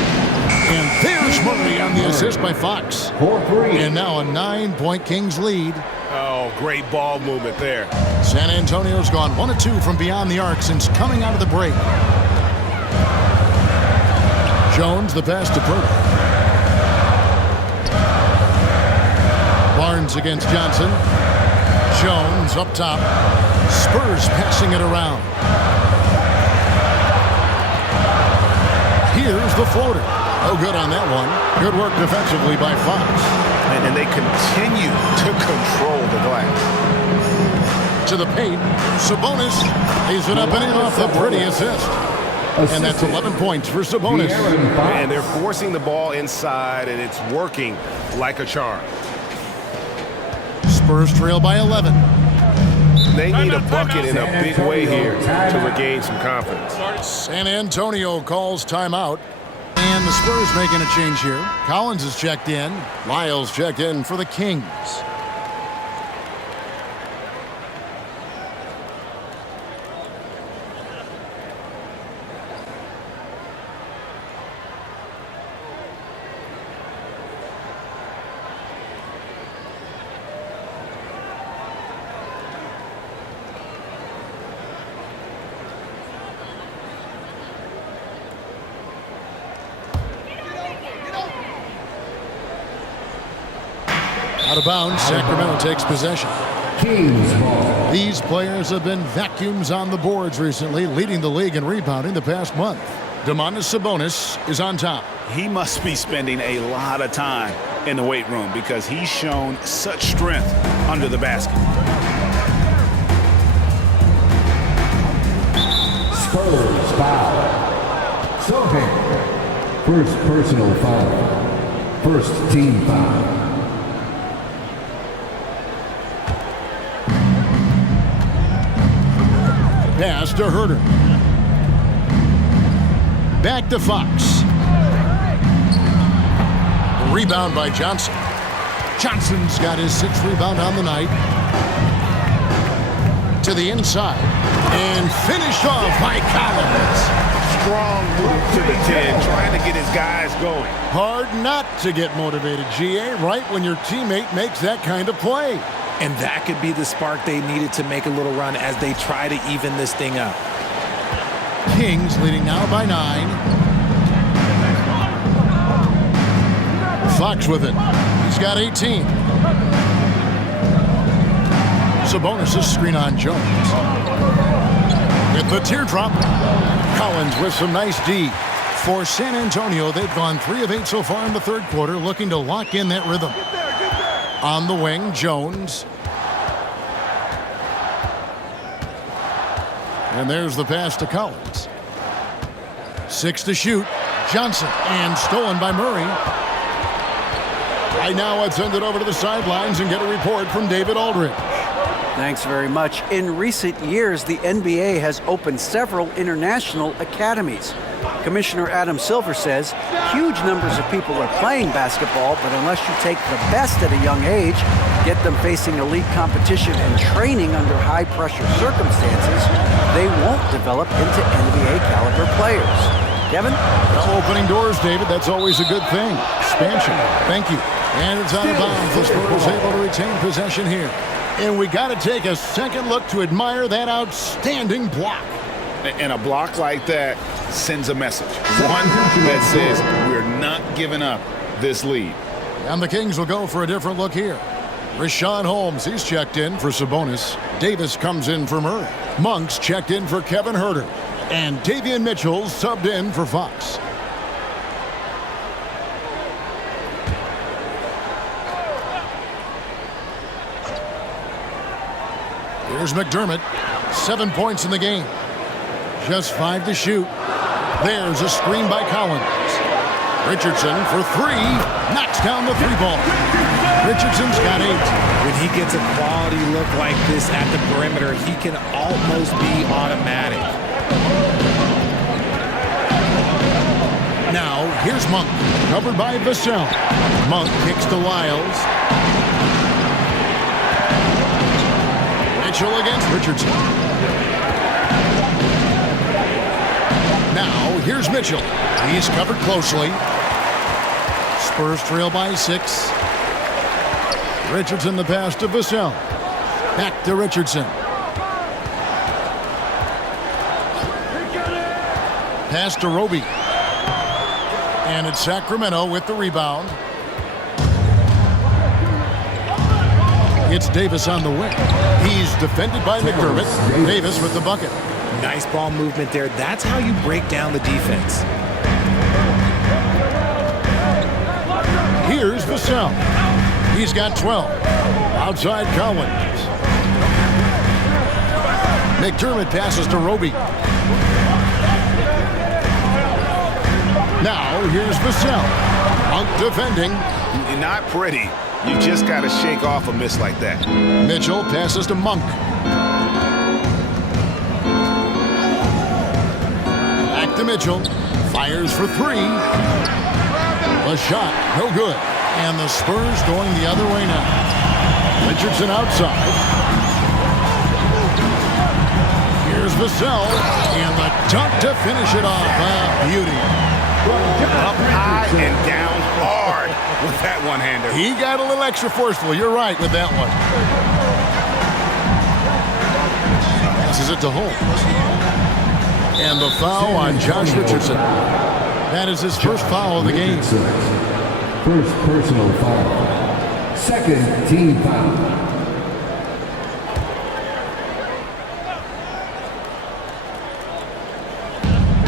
And there's Murray on the assist by Fox. 4-3. And now a 9-point Kings lead. Oh, great ball movement there. San Antonio's gone 1 of 2 from beyond the arc since coming out of the break. Jones the pass to Purtle. Barnes against Johnson. Jones up top. Spurs passing it around. Here's the floater. Oh, good on that one. Good work defensively by Fox. And they continue to control the glass. To the paint. Sabonis lays it up and in off the pretty assist. And that's 11 points for Sabonis. And they're forcing the ball inside, and it's working like a charm. Spurs trail by 11. They need a bucket in a big way here to regain some confidence. San Antonio calls timeout. And the Spurs making a change here. Collins is checked in. Lyles checked in for the Kings. Out of bounds, Sacramento takes possession. Kings ball. These players have been vacuums on the boards recently, leading the league in rebounding the past month. Domantas Sabonis is on top. He must be spending a lot of time in the weight room because he's shown such strength under the basket. Spurs foul. Sohan. First personal foul. First team foul. Pass to Herter. Back to Fox. Rebound by Johnson. Johnson's got his 6th rebound on the night. To the inside. And finished off by Collins. Strong move to the 10, trying to get his guys going. Hard not to get motivated, GA, right when your teammate makes that kind of play. And that could be the spark they needed to make a little run as they try to even this thing up. Kings leading now by 9. Fox with it. He's got 18. Sabonis' screen on Jones. With the teardrop. Collins with some nice D. For San Antonio, they've gone 3 of 8 so far in the third quarter, looking to lock in that rhythm. On the wing, Jones. And there's the pass to Collins. 6 to shoot. Johnson, and stolen by Murray. Right now, I'd send it over to the sidelines and get a report from David Aldridge. Thanks very much. In recent years, the NBA has opened several international academies. Commissioner Adam Silver says huge numbers of people are playing basketball, but unless you take the best at a young age, get them facing elite competition and training under high-pressure circumstances, they won't develop into NBA-caliber players. Kevin? Well, opening doors, David. That's always a good thing. Expansion. Thank you. And it's out of bounds. The Spurs able to retain possession here. And we got to take a second look to admire that outstanding block. And a block like that sends a message. One that says we're not giving up this lead. And the Kings will go for a different look here. Richaun Holmes, he's checked in for Sabonis. Davis comes in for Murray. Monk's checked in for Kevin Huerter. And Davion Mitchell subbed in for Fox. Here's McDermott. 7 points in the game. Just 5 to shoot. There's a screen by Collins. Richardson for 3. Knocks down the 3-ball. Richardson's got 8. When he gets a quality look like this at the perimeter, he can almost be automatic. Now, here's Monk. Covered by Vassell. Monk kicks to Lyles. Mitchell against Richardson. Now, here's Mitchell. He's covered closely. Spurs trail by 6. Richardson the pass to Vassell. Back to Richardson. Pass to Roby. And it's Sacramento with the rebound. It's Davis on the wing. He's defended by McDermott. Davis with the bucket. Nice ball movement there. That's how you break down the defense. Here's Vassell. He's got 12. Outside Collins. McDermott passes to Roby. Now here's Vassell. Monk defending. Not pretty. You just got to shake off a miss like that. Mitchell passes to Monk. Back to Mitchell. Fires for 3. The shot, no good. And the Spurs going the other way now. Richardson outside. Here's Vassell. And the dunk to finish it off. Beauty. Up high and down hard with that one-hander. He got a little extra forceful. You're right with that one. Passes it to Holmes. And the foul on Josh Richardson. That is his first foul of the game. First personal foul. Second team foul.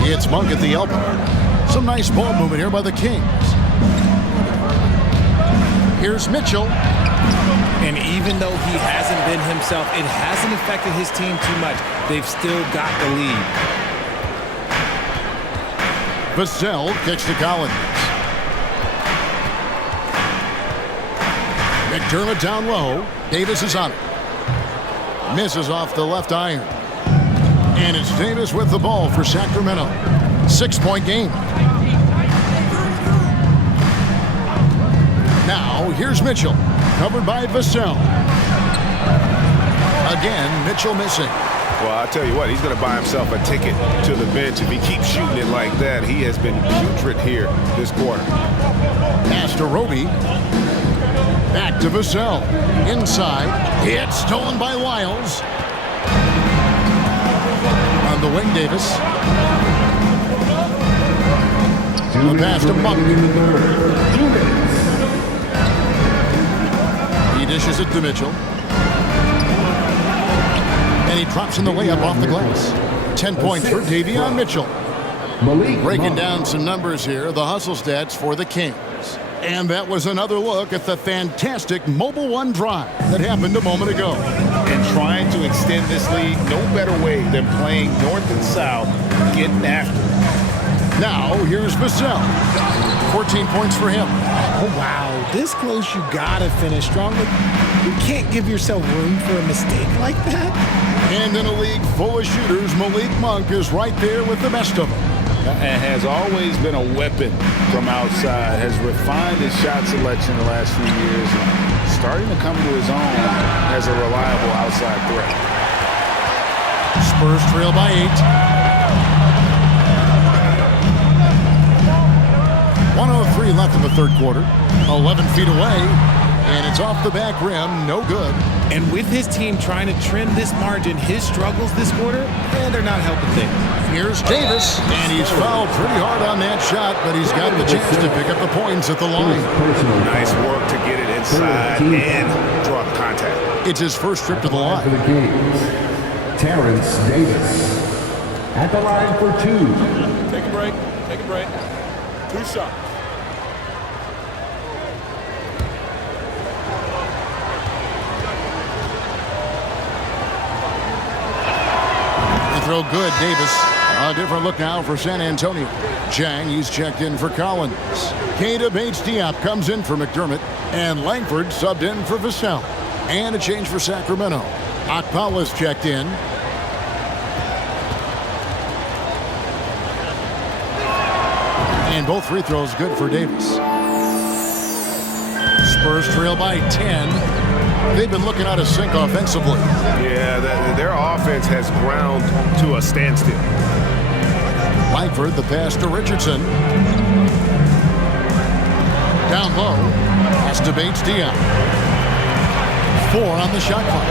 It's Monk at the elbow. Some nice ball movement here by the Kings. Here's Mitchell. And even though he hasn't been himself, it hasn't affected his team too much. They've still got the lead. Vassell kicks to Collins. McDermott down low. Davis is on it. Misses off the left iron. And it's Davis with the ball for Sacramento. 6-point game. Now, here's Mitchell. Covered by Vassell. Again, Mitchell missing. Well, I'll tell you what, he's going to buy himself a ticket to the bench. If he keeps shooting it like that, he has been putrid here this quarter. Pass to Roby. Back to Vassell. Inside. It's stolen by Lyles. On the wing, Davis. The pass to Monk. He dishes it to Mitchell. And he drops in the layup off the glass. 10 points for Davion Mitchell. Breaking down some numbers here, the hustle stats for the Kings. And that was another look at the fantastic Mobile One drive that happened a moment ago. And trying to extend this lead, no better way than playing north and south, getting after it. Now, here's Vassell. 14 points for him. Oh, wow. This close, you gotta finish strong. You can't give yourself room for a mistake like that. And in a league full of shooters, Malik Monk is right there with the best of them. and has always been a weapon from outside, has refined his shot selection the last few years and starting to come to his own as a reliable outside threat. Spurs trail by 8. 1:03 left in the third quarter. 11 feet away, and it's off the back rim. No good. And with his team trying to trim this margin, his struggles this quarter, they're not helping things. Here's Davis, and he's fouled pretty hard on that shot, but he's got the chance to pick up the points at the line. Nice work to get it inside and draw the contact. It's his first trip to the line. For the Kings, Terrence Davis. At the line for 2. Take a break. Take a break. 2 shots. Throw good, Davis. A different look now for San Antonio. Jang, he's checked in for Collins. Keita Bates-Diop comes in for McDermott. And Langford subbed in for Vassell. And a change for Sacramento. Akpala's checked in. And both free throws good for Davis. Spurs trail by 10. They've been looking out of sync offensively. Yeah, their offense has ground to a standstill. Langford, the pass to Richardson. Down low. Pass to Bates-Diop. 4 on the shot clock.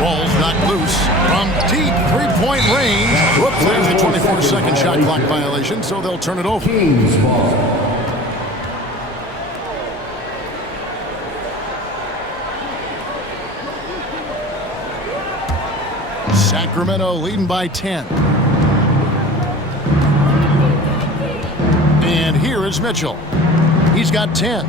Ball's knocked loose from deep three-point range. Whoops, there's the 24-second shot clock violation, so they'll turn it over. Kings ball. Sacramento leading by 10. And here is Mitchell. He's got 10.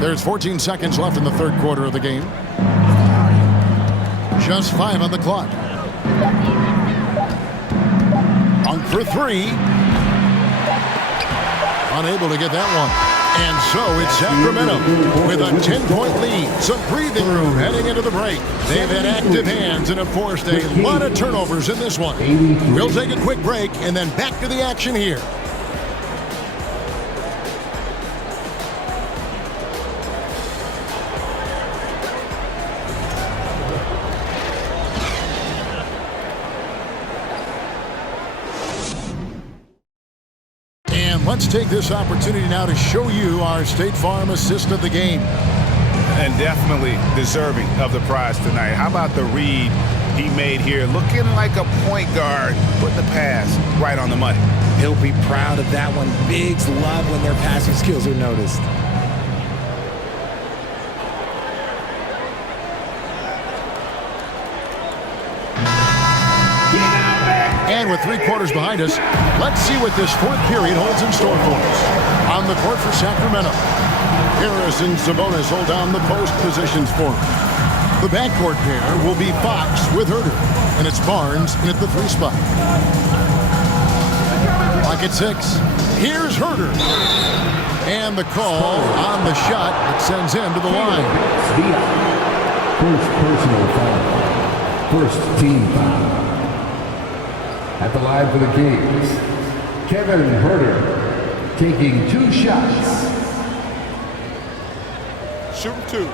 There's 14 seconds left in the third quarter of the game. Just 5 on the clock. Hunk for 3. Unable to get that one. And so it's Sacramento with a 10-point lead. Some breathing room heading into the break. They've had active hands and have forced a lot of turnovers in this one. We'll take a quick break and then back to the action here. Let's take this opportunity now to show you our State Farm assist of the game. And definitely deserving of the prize tonight. How about the read he made here? Looking like a point guard, putting the pass right on the money. He'll be proud of that one. Bigs love when their passing skills are noticed. And with 3 quarters behind us, let's see what this fourth period holds in store for us. On the court for Sacramento, Harris and Sabonis hold down the post positions for him. The backcourt pair will be Fox with Herter, and it's Barnes in at the 3 spot. Clock at 6. Here's Herter. And the call on the shot that sends him to the line. First personal foul. First team foul. At the line for the Kings, Kevin Herter taking 2 shots. Shooting 2.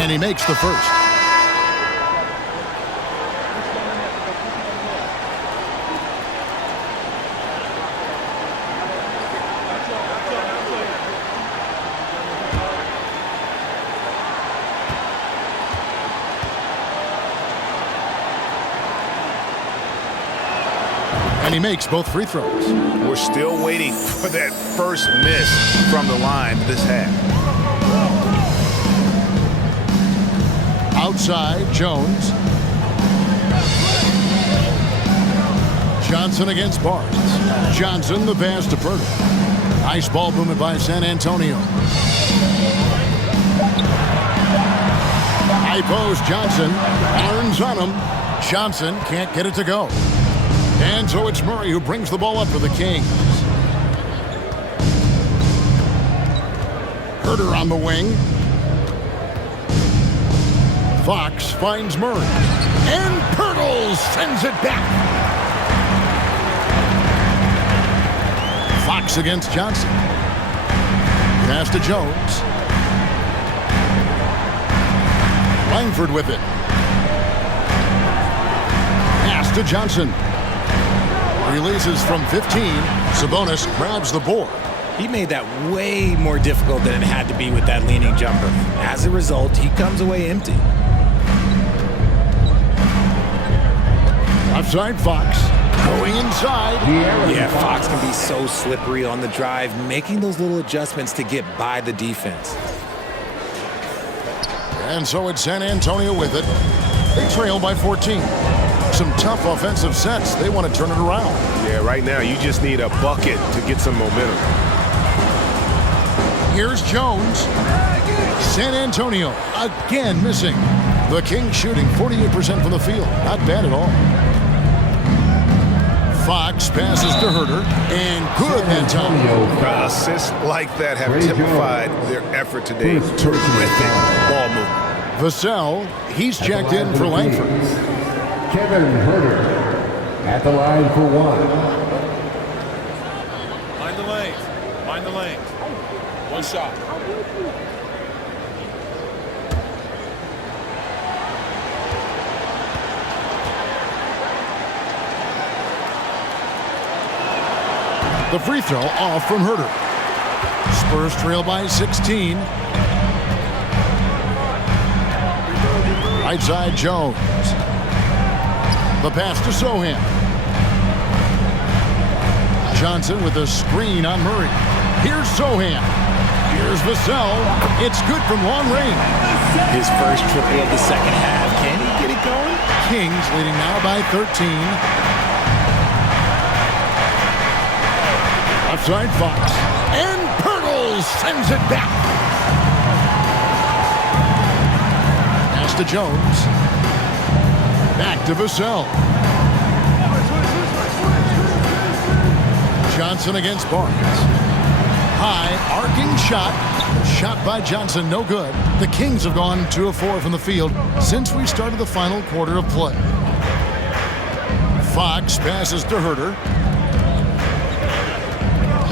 And he makes the first. And he makes both free throws. We're still waiting for that first miss from the line this half. Outside, Jones. Johnson against Barnes. Johnson, the pass to Purdy. Nice ball movement by San Antonio. High post, Johnson. Barnes on him. Johnson can't get it to go. And so it's Murray who brings the ball up for the Kings. Herter on the wing. Fox finds Murray. And Pirtle sends it back. Fox against Johnson. Pass to Jones. Langford with it. Pass to Johnson. Releases from 15. Sabonis grabs the board. He made that way more difficult than it had to be with that leaning jumper. As a result, he comes away empty. Offside Fox. Going inside. Yeah, Fox can be so slippery on the drive, making those little adjustments to get by the defense. And so it's San Antonio with it. They trail by 14. Some tough offensive sets. They want to turn it around. Yeah, right now you just need a bucket to get some momentum. Here's Jones. San Antonio again missing. The Kings shooting 48% from the field. Not bad at all. Fox passes to Herter, and good that time. Assists like that have typified their effort today. Terrific ball movement. Vassell, he's checked in for Langford. Kevin Herter at the line for one. Mind the lanes. Mind the lanes. One shot. The free throw off from Herter. Spurs trail by 16. Right side Jones. The pass to Sohan. Johnson with a screen on Murray. Here's Sohan. Here's Vassell. It's good from long range. His first triple of the second half. Can he get it going? Kings leading now by 13. Outside Fox. And Pirtle sends it back. Pass to Jones. Back to Vassell. Johnson against Barnes. High, arcing shot. Shot by Johnson, no good. The Kings have gone 2 of 4 from the field since we started the final quarter of play. Fox passes to Herter.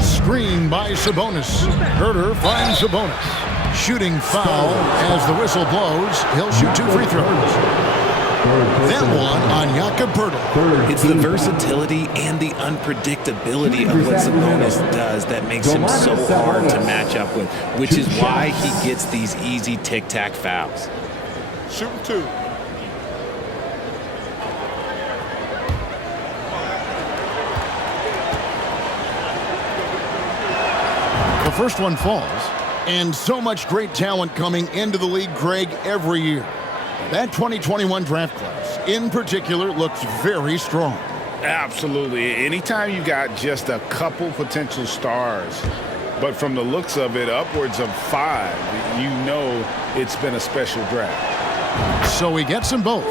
Screen by Sabonis. Herter finds Sabonis. Shooting foul as the whistle blows. He'll shoot 2 free throws. That one on Jakob Pirtle. It's the versatility and the unpredictability of what Sabonis does that makes him so hard to match up with, which is why he gets these easy tic-tac fouls. Shooting 2. The first one falls, and so much great talent coming into the league, Greg, every year. That 2021 draft class, in particular, looks very strong. Absolutely. Anytime you got just a couple potential stars, but from the looks of it, upwards of 5, you know it's been a special draft. So he gets them both.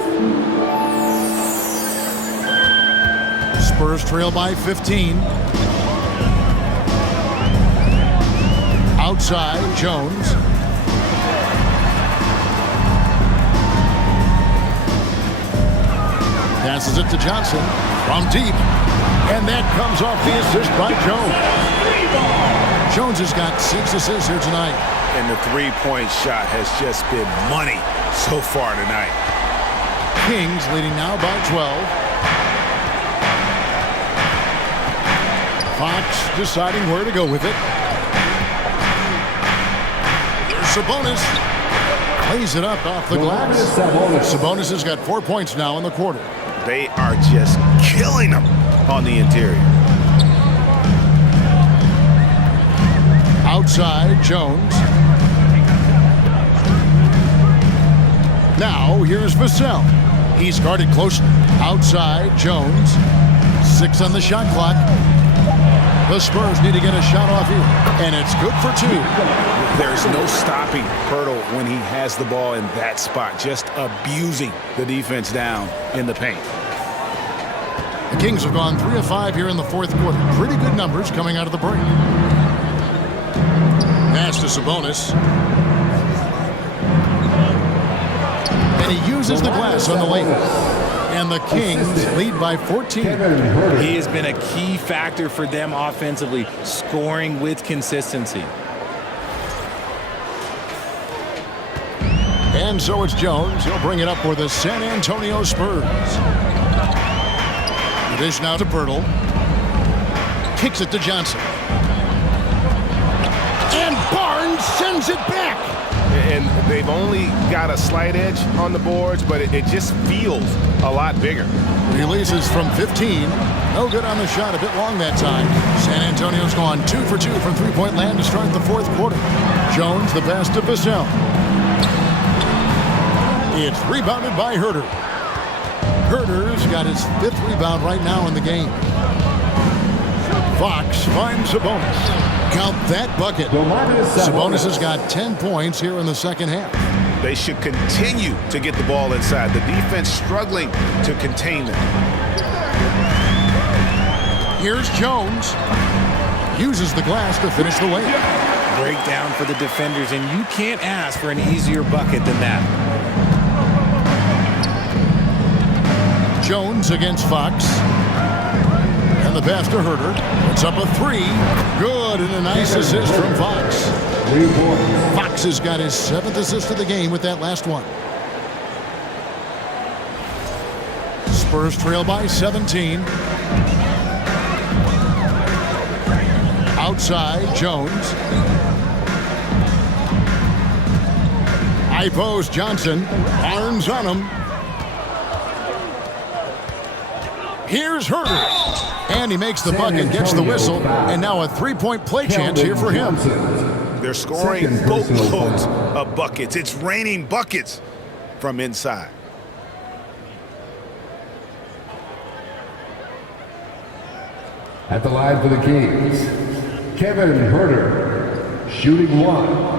Spurs trail by 15. Outside, Jones. Passes it to Johnson from deep. And that comes off the assist by Jones. Jones has got 6 assists here tonight. And the three-point shot has just been money so far tonight. Kings leading now by 12. Fox deciding where to go with it. Here's Sabonis. Plays it up off the glass. Sabonis has got 4 points now in the quarter. They are just killing them on the interior. Outside, Jones. Now, here's Vassell. He's guarded closely. Outside, Jones. 6 on the shot clock. The Spurs need to get a shot off here, and it's good for 2. There's no stopping Pirtle when he has the ball in that spot, just abusing the defense down in the paint. The Kings have gone 3 of 5 here in the fourth quarter. Pretty good numbers coming out of the break. Pass to Sabonis. And he uses the glass on the lane. And the Kings lead by 14. He has been a key factor for them offensively, scoring with consistency. And so it's Jones. He'll bring it up for the San Antonio Spurs. The dish now to Pirtle. Kicks it to Johnson. And Barnes sends it back. And they've only got a slight edge on the boards, but it just feels a lot bigger. Releases from 15. No good on the shot. A bit long that time. San Antonio's gone 2 for 2 from three-point land to start the fourth quarter. Jones the pass to Vassell. It's rebounded by Herter. Herter's got his 5th rebound right now in the game. Fox finds Sabonis. Count that bucket. Sabonis has got 10 points here in the second half. They should continue to get the ball inside. The defense struggling to contain them. Here's Jones. Uses the glass to finish the layup. Breakdown for the defenders, and you can't ask for an easier bucket than that. Jones against Fox. And the pass to Herter. It's up a 3. Good, and a nice assist from Fox. Fox has got his 7th assist of the game with that last one. Spurs trail by 17. Outside, Jones. High post, Johnson. Barnes on him. Here's Herter. And he makes the bucket, gets the whistle, and now a 3-point play chance here for him. They're scoring boatloads of buckets. It's raining buckets from inside. At the line for the Kings, Kevin Herter, shooting 1.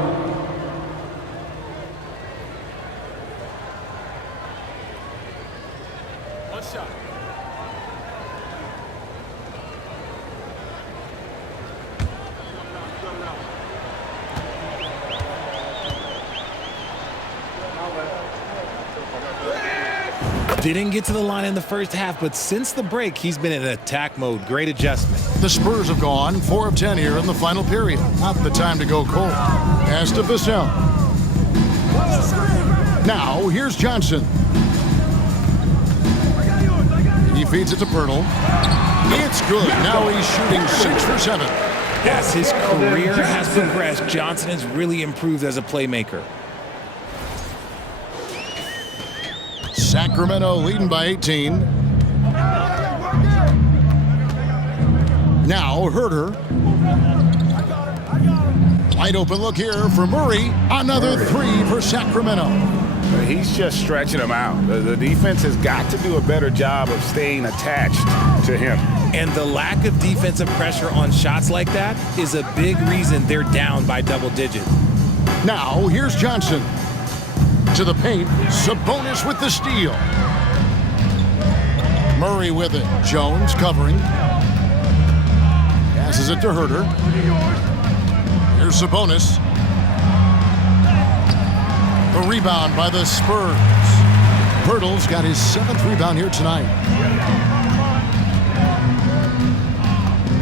Didn't get to the line in the first half, but since the break, he's been in attack mode. Great adjustment. The Spurs have gone 4 of 10 here in the final period. Not the time to go cold. Pass to Vassell. Now, here's Johnson. He feeds it to Pirtle. It's good. Now he's shooting 6 for 7. As his career has progressed, Johnson has really improved as a playmaker. Sacramento leading by 18. Now Herter. Wide open look here for Murray. Another 3 for Sacramento. He's just stretching them out. The defense has got to do a better job of staying attached to him. And the lack of defensive pressure on shots like that is a big reason they're down by double digits. Now here's Johnson. To the paint, Sabonis with the steal. Murray with it. Jones covering. Passes it to Herter. Here's Sabonis. A rebound by the Spurs. Pirtle's got his 7th rebound here tonight.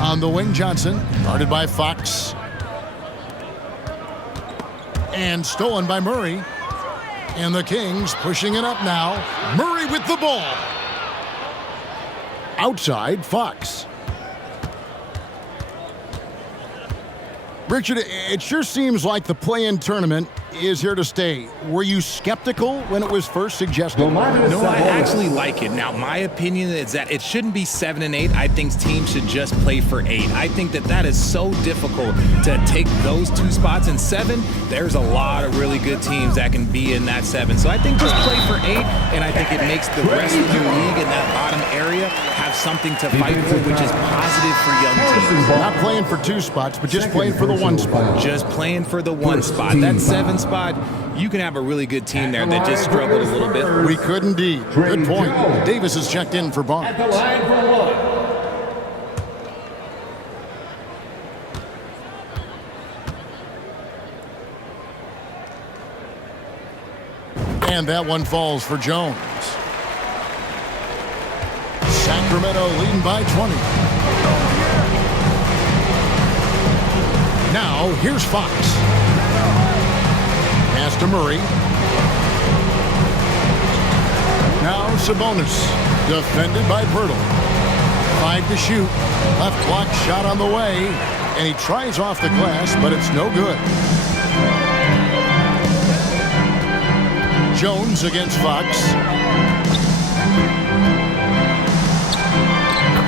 On the wing, Johnson, guarded by Fox. And stolen by Murray. And the Kings pushing it up now. Murray with the ball. Outside, Fox. Richard, it sure seems like the play-in tournament is here to stay. Were you skeptical when it was first suggested? No, I actually like it. Now, my opinion is that it shouldn't be 7 and 8. I think teams should just play for 8. I think that is so difficult to take those 2 spots in 7. There's a lot of really good teams that can be in that 7. So I think just play for 8, and I think it makes the rest of the league in that bottom area have have something to fight for, which is positive for young teams. Not playing for 2 spots, but just playing for the 1 spot. Just playing for the 1 spot. That 7 spot, you can have a really good team there that just struggled a little bit. We could indeed. Good point. Davis is checked in for Barnes. At the line for 1. And that one falls for Jones. Sacramento leading by 20. Now, here's Fox. Pass to Murray. Now Sabonis. Defended by Pirtle. 5 to shoot. Left block shot on the way. And he tries off the glass, but it's no good. Jones against Fox.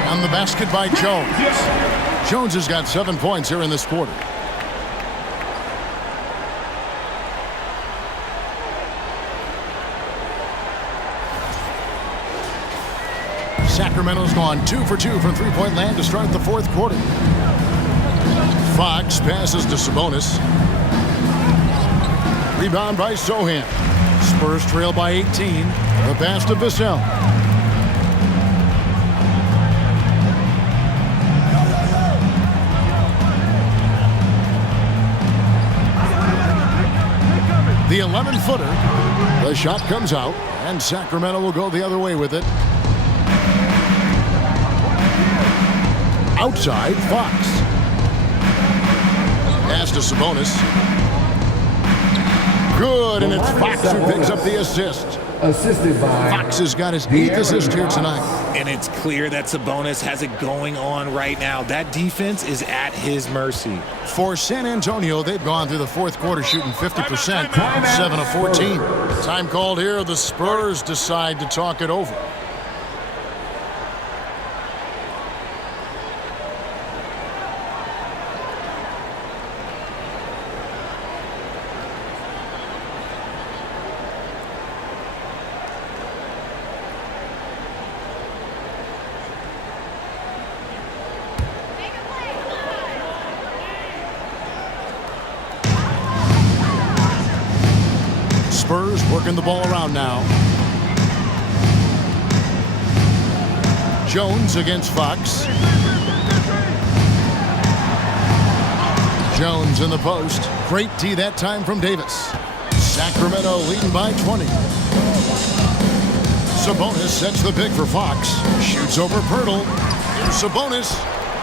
On the basket by Jones. Jones has got 7 points here in this quarter. Sacramento's gone 2 for 2 from three-point land to start the 4th quarter. Fox passes to Sabonis. Rebound by Sohan. Spurs trail by 18. The pass to Vassell. The 11-footer. The shot comes out, and Sacramento will go the other way with it. Outside, Fox. Pass to Sabonis. Good, and it's Fox who picks up the assist. Assisted by Fox has got his 8th assist here tonight. And it's clear that Sabonis has it going on right now. That defense is at his mercy. For San Antonio, they've gone through the 4th quarter shooting 50%, 7 of 14. Time called here. The Spurs decide to talk it over. Spurs working the ball around now. Jones against Fox. Jones in the post. Great D that time from Davis. Sacramento leading by 20. Sabonis sets the pick for Fox. Shoots over Pirtle. Here's Sabonis.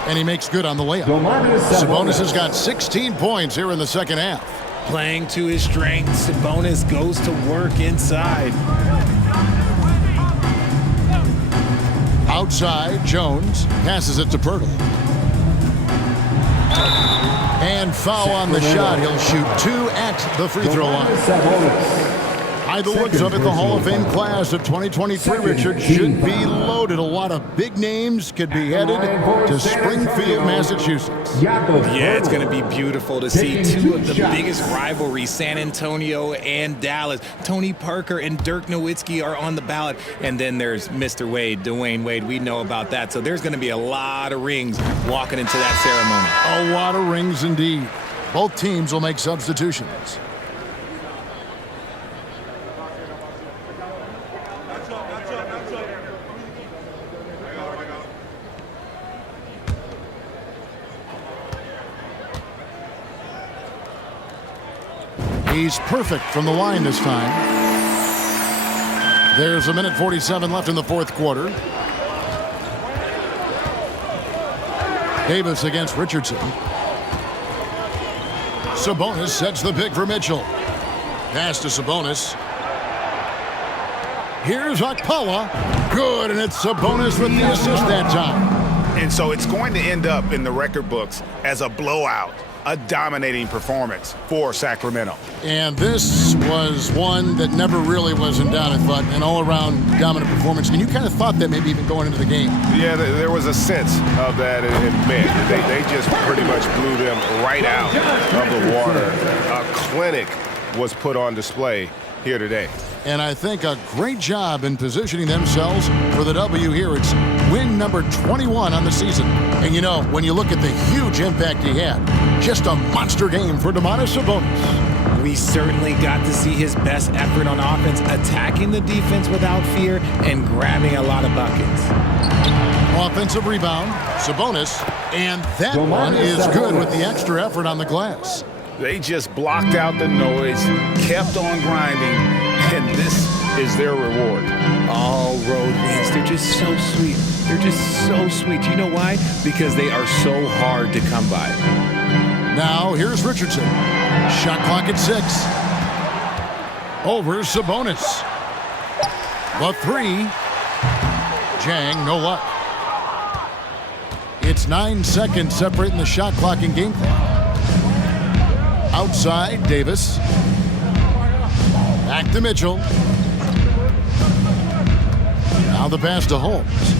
And he makes good on the layup. Sabonis has got 16 points here in the 2nd half. Playing to his strengths, Sabonis goes to work inside. Outside, Jones passes it to Pirtle. And foul on the shot. He'll shoot 2 at the free throw line. By the looks of it, the Hall of Fame class of 2023, Richard, should be loaded. A lot of big names could be headed to Springfield, Massachusetts. Yeah, it's going to be beautiful to see 2 of the biggest rivalries, San Antonio and Dallas. Tony Parker and Dirk Nowitzki are on the ballot. And then there's Mr. Wade, Dwayne Wade. We know about that. So there's going to be a lot of rings walking into that ceremony. A lot of rings indeed. Both teams will make substitutions. He's perfect from the line this time. There's 1:47 left in the 4th quarter. Davis against Richardson. Sabonis sets the pick for Mitchell. Pass to Sabonis. Here's Okpala. Good, and it's Sabonis with the assist that time. And so it's going to end up in the record books as a blowout. A dominating performance for Sacramento. And this was one that never really was in doubt, I thought, an all-around dominant performance. And you kind of thought that maybe even going into the game. Yeah, there was a sense of that in Bend. They just pretty much blew them right out of the water. A clinic was put on display here today. And I think a great job in positioning themselves for the W here. It's win number 21 on the season. And you know, when you look at the huge impact he had, just a monster game for Domantas Sabonis. We certainly got to see his best effort on offense, attacking the defense without fear and grabbing a lot of buckets. Offensive rebound, Sabonis, and that one is good with the extra effort on the glass. They just blocked out the noise, kept on grinding, and this is their reward. All road wins. They're just so sweet. They're just so sweet. You know why? Because they are so hard to come by. Now, here's Richardson. Shot clock at 6. Over Sabonis. The 3. Jang, no luck. It's 9 seconds separating the shot clock and game clock. Outside, Davis. Back to Mitchell. Now the pass to Holmes.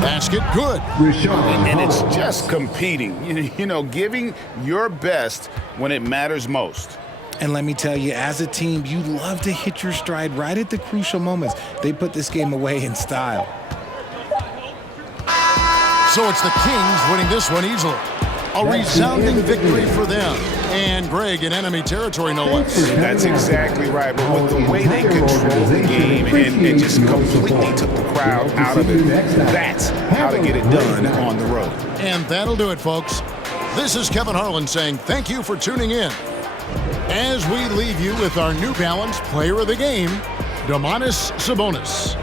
Basket good. And it's just competing, you know, giving your best when it matters most. And let me tell you, as a team, you love to hit your stride right at the crucial moments. They put this game away in style. So it's the Kings winning this one easily. A resounding victory for them. And Greg in enemy territory, no less. That's exactly right. But with the way they controlled the game and just completely took the crowd out of it, that's how to get it done on the road. And that'll do it, folks. This is Kevin Harlan saying thank you for tuning in. As we leave you with our New Balance Player of the Game, Domantas Sabonis.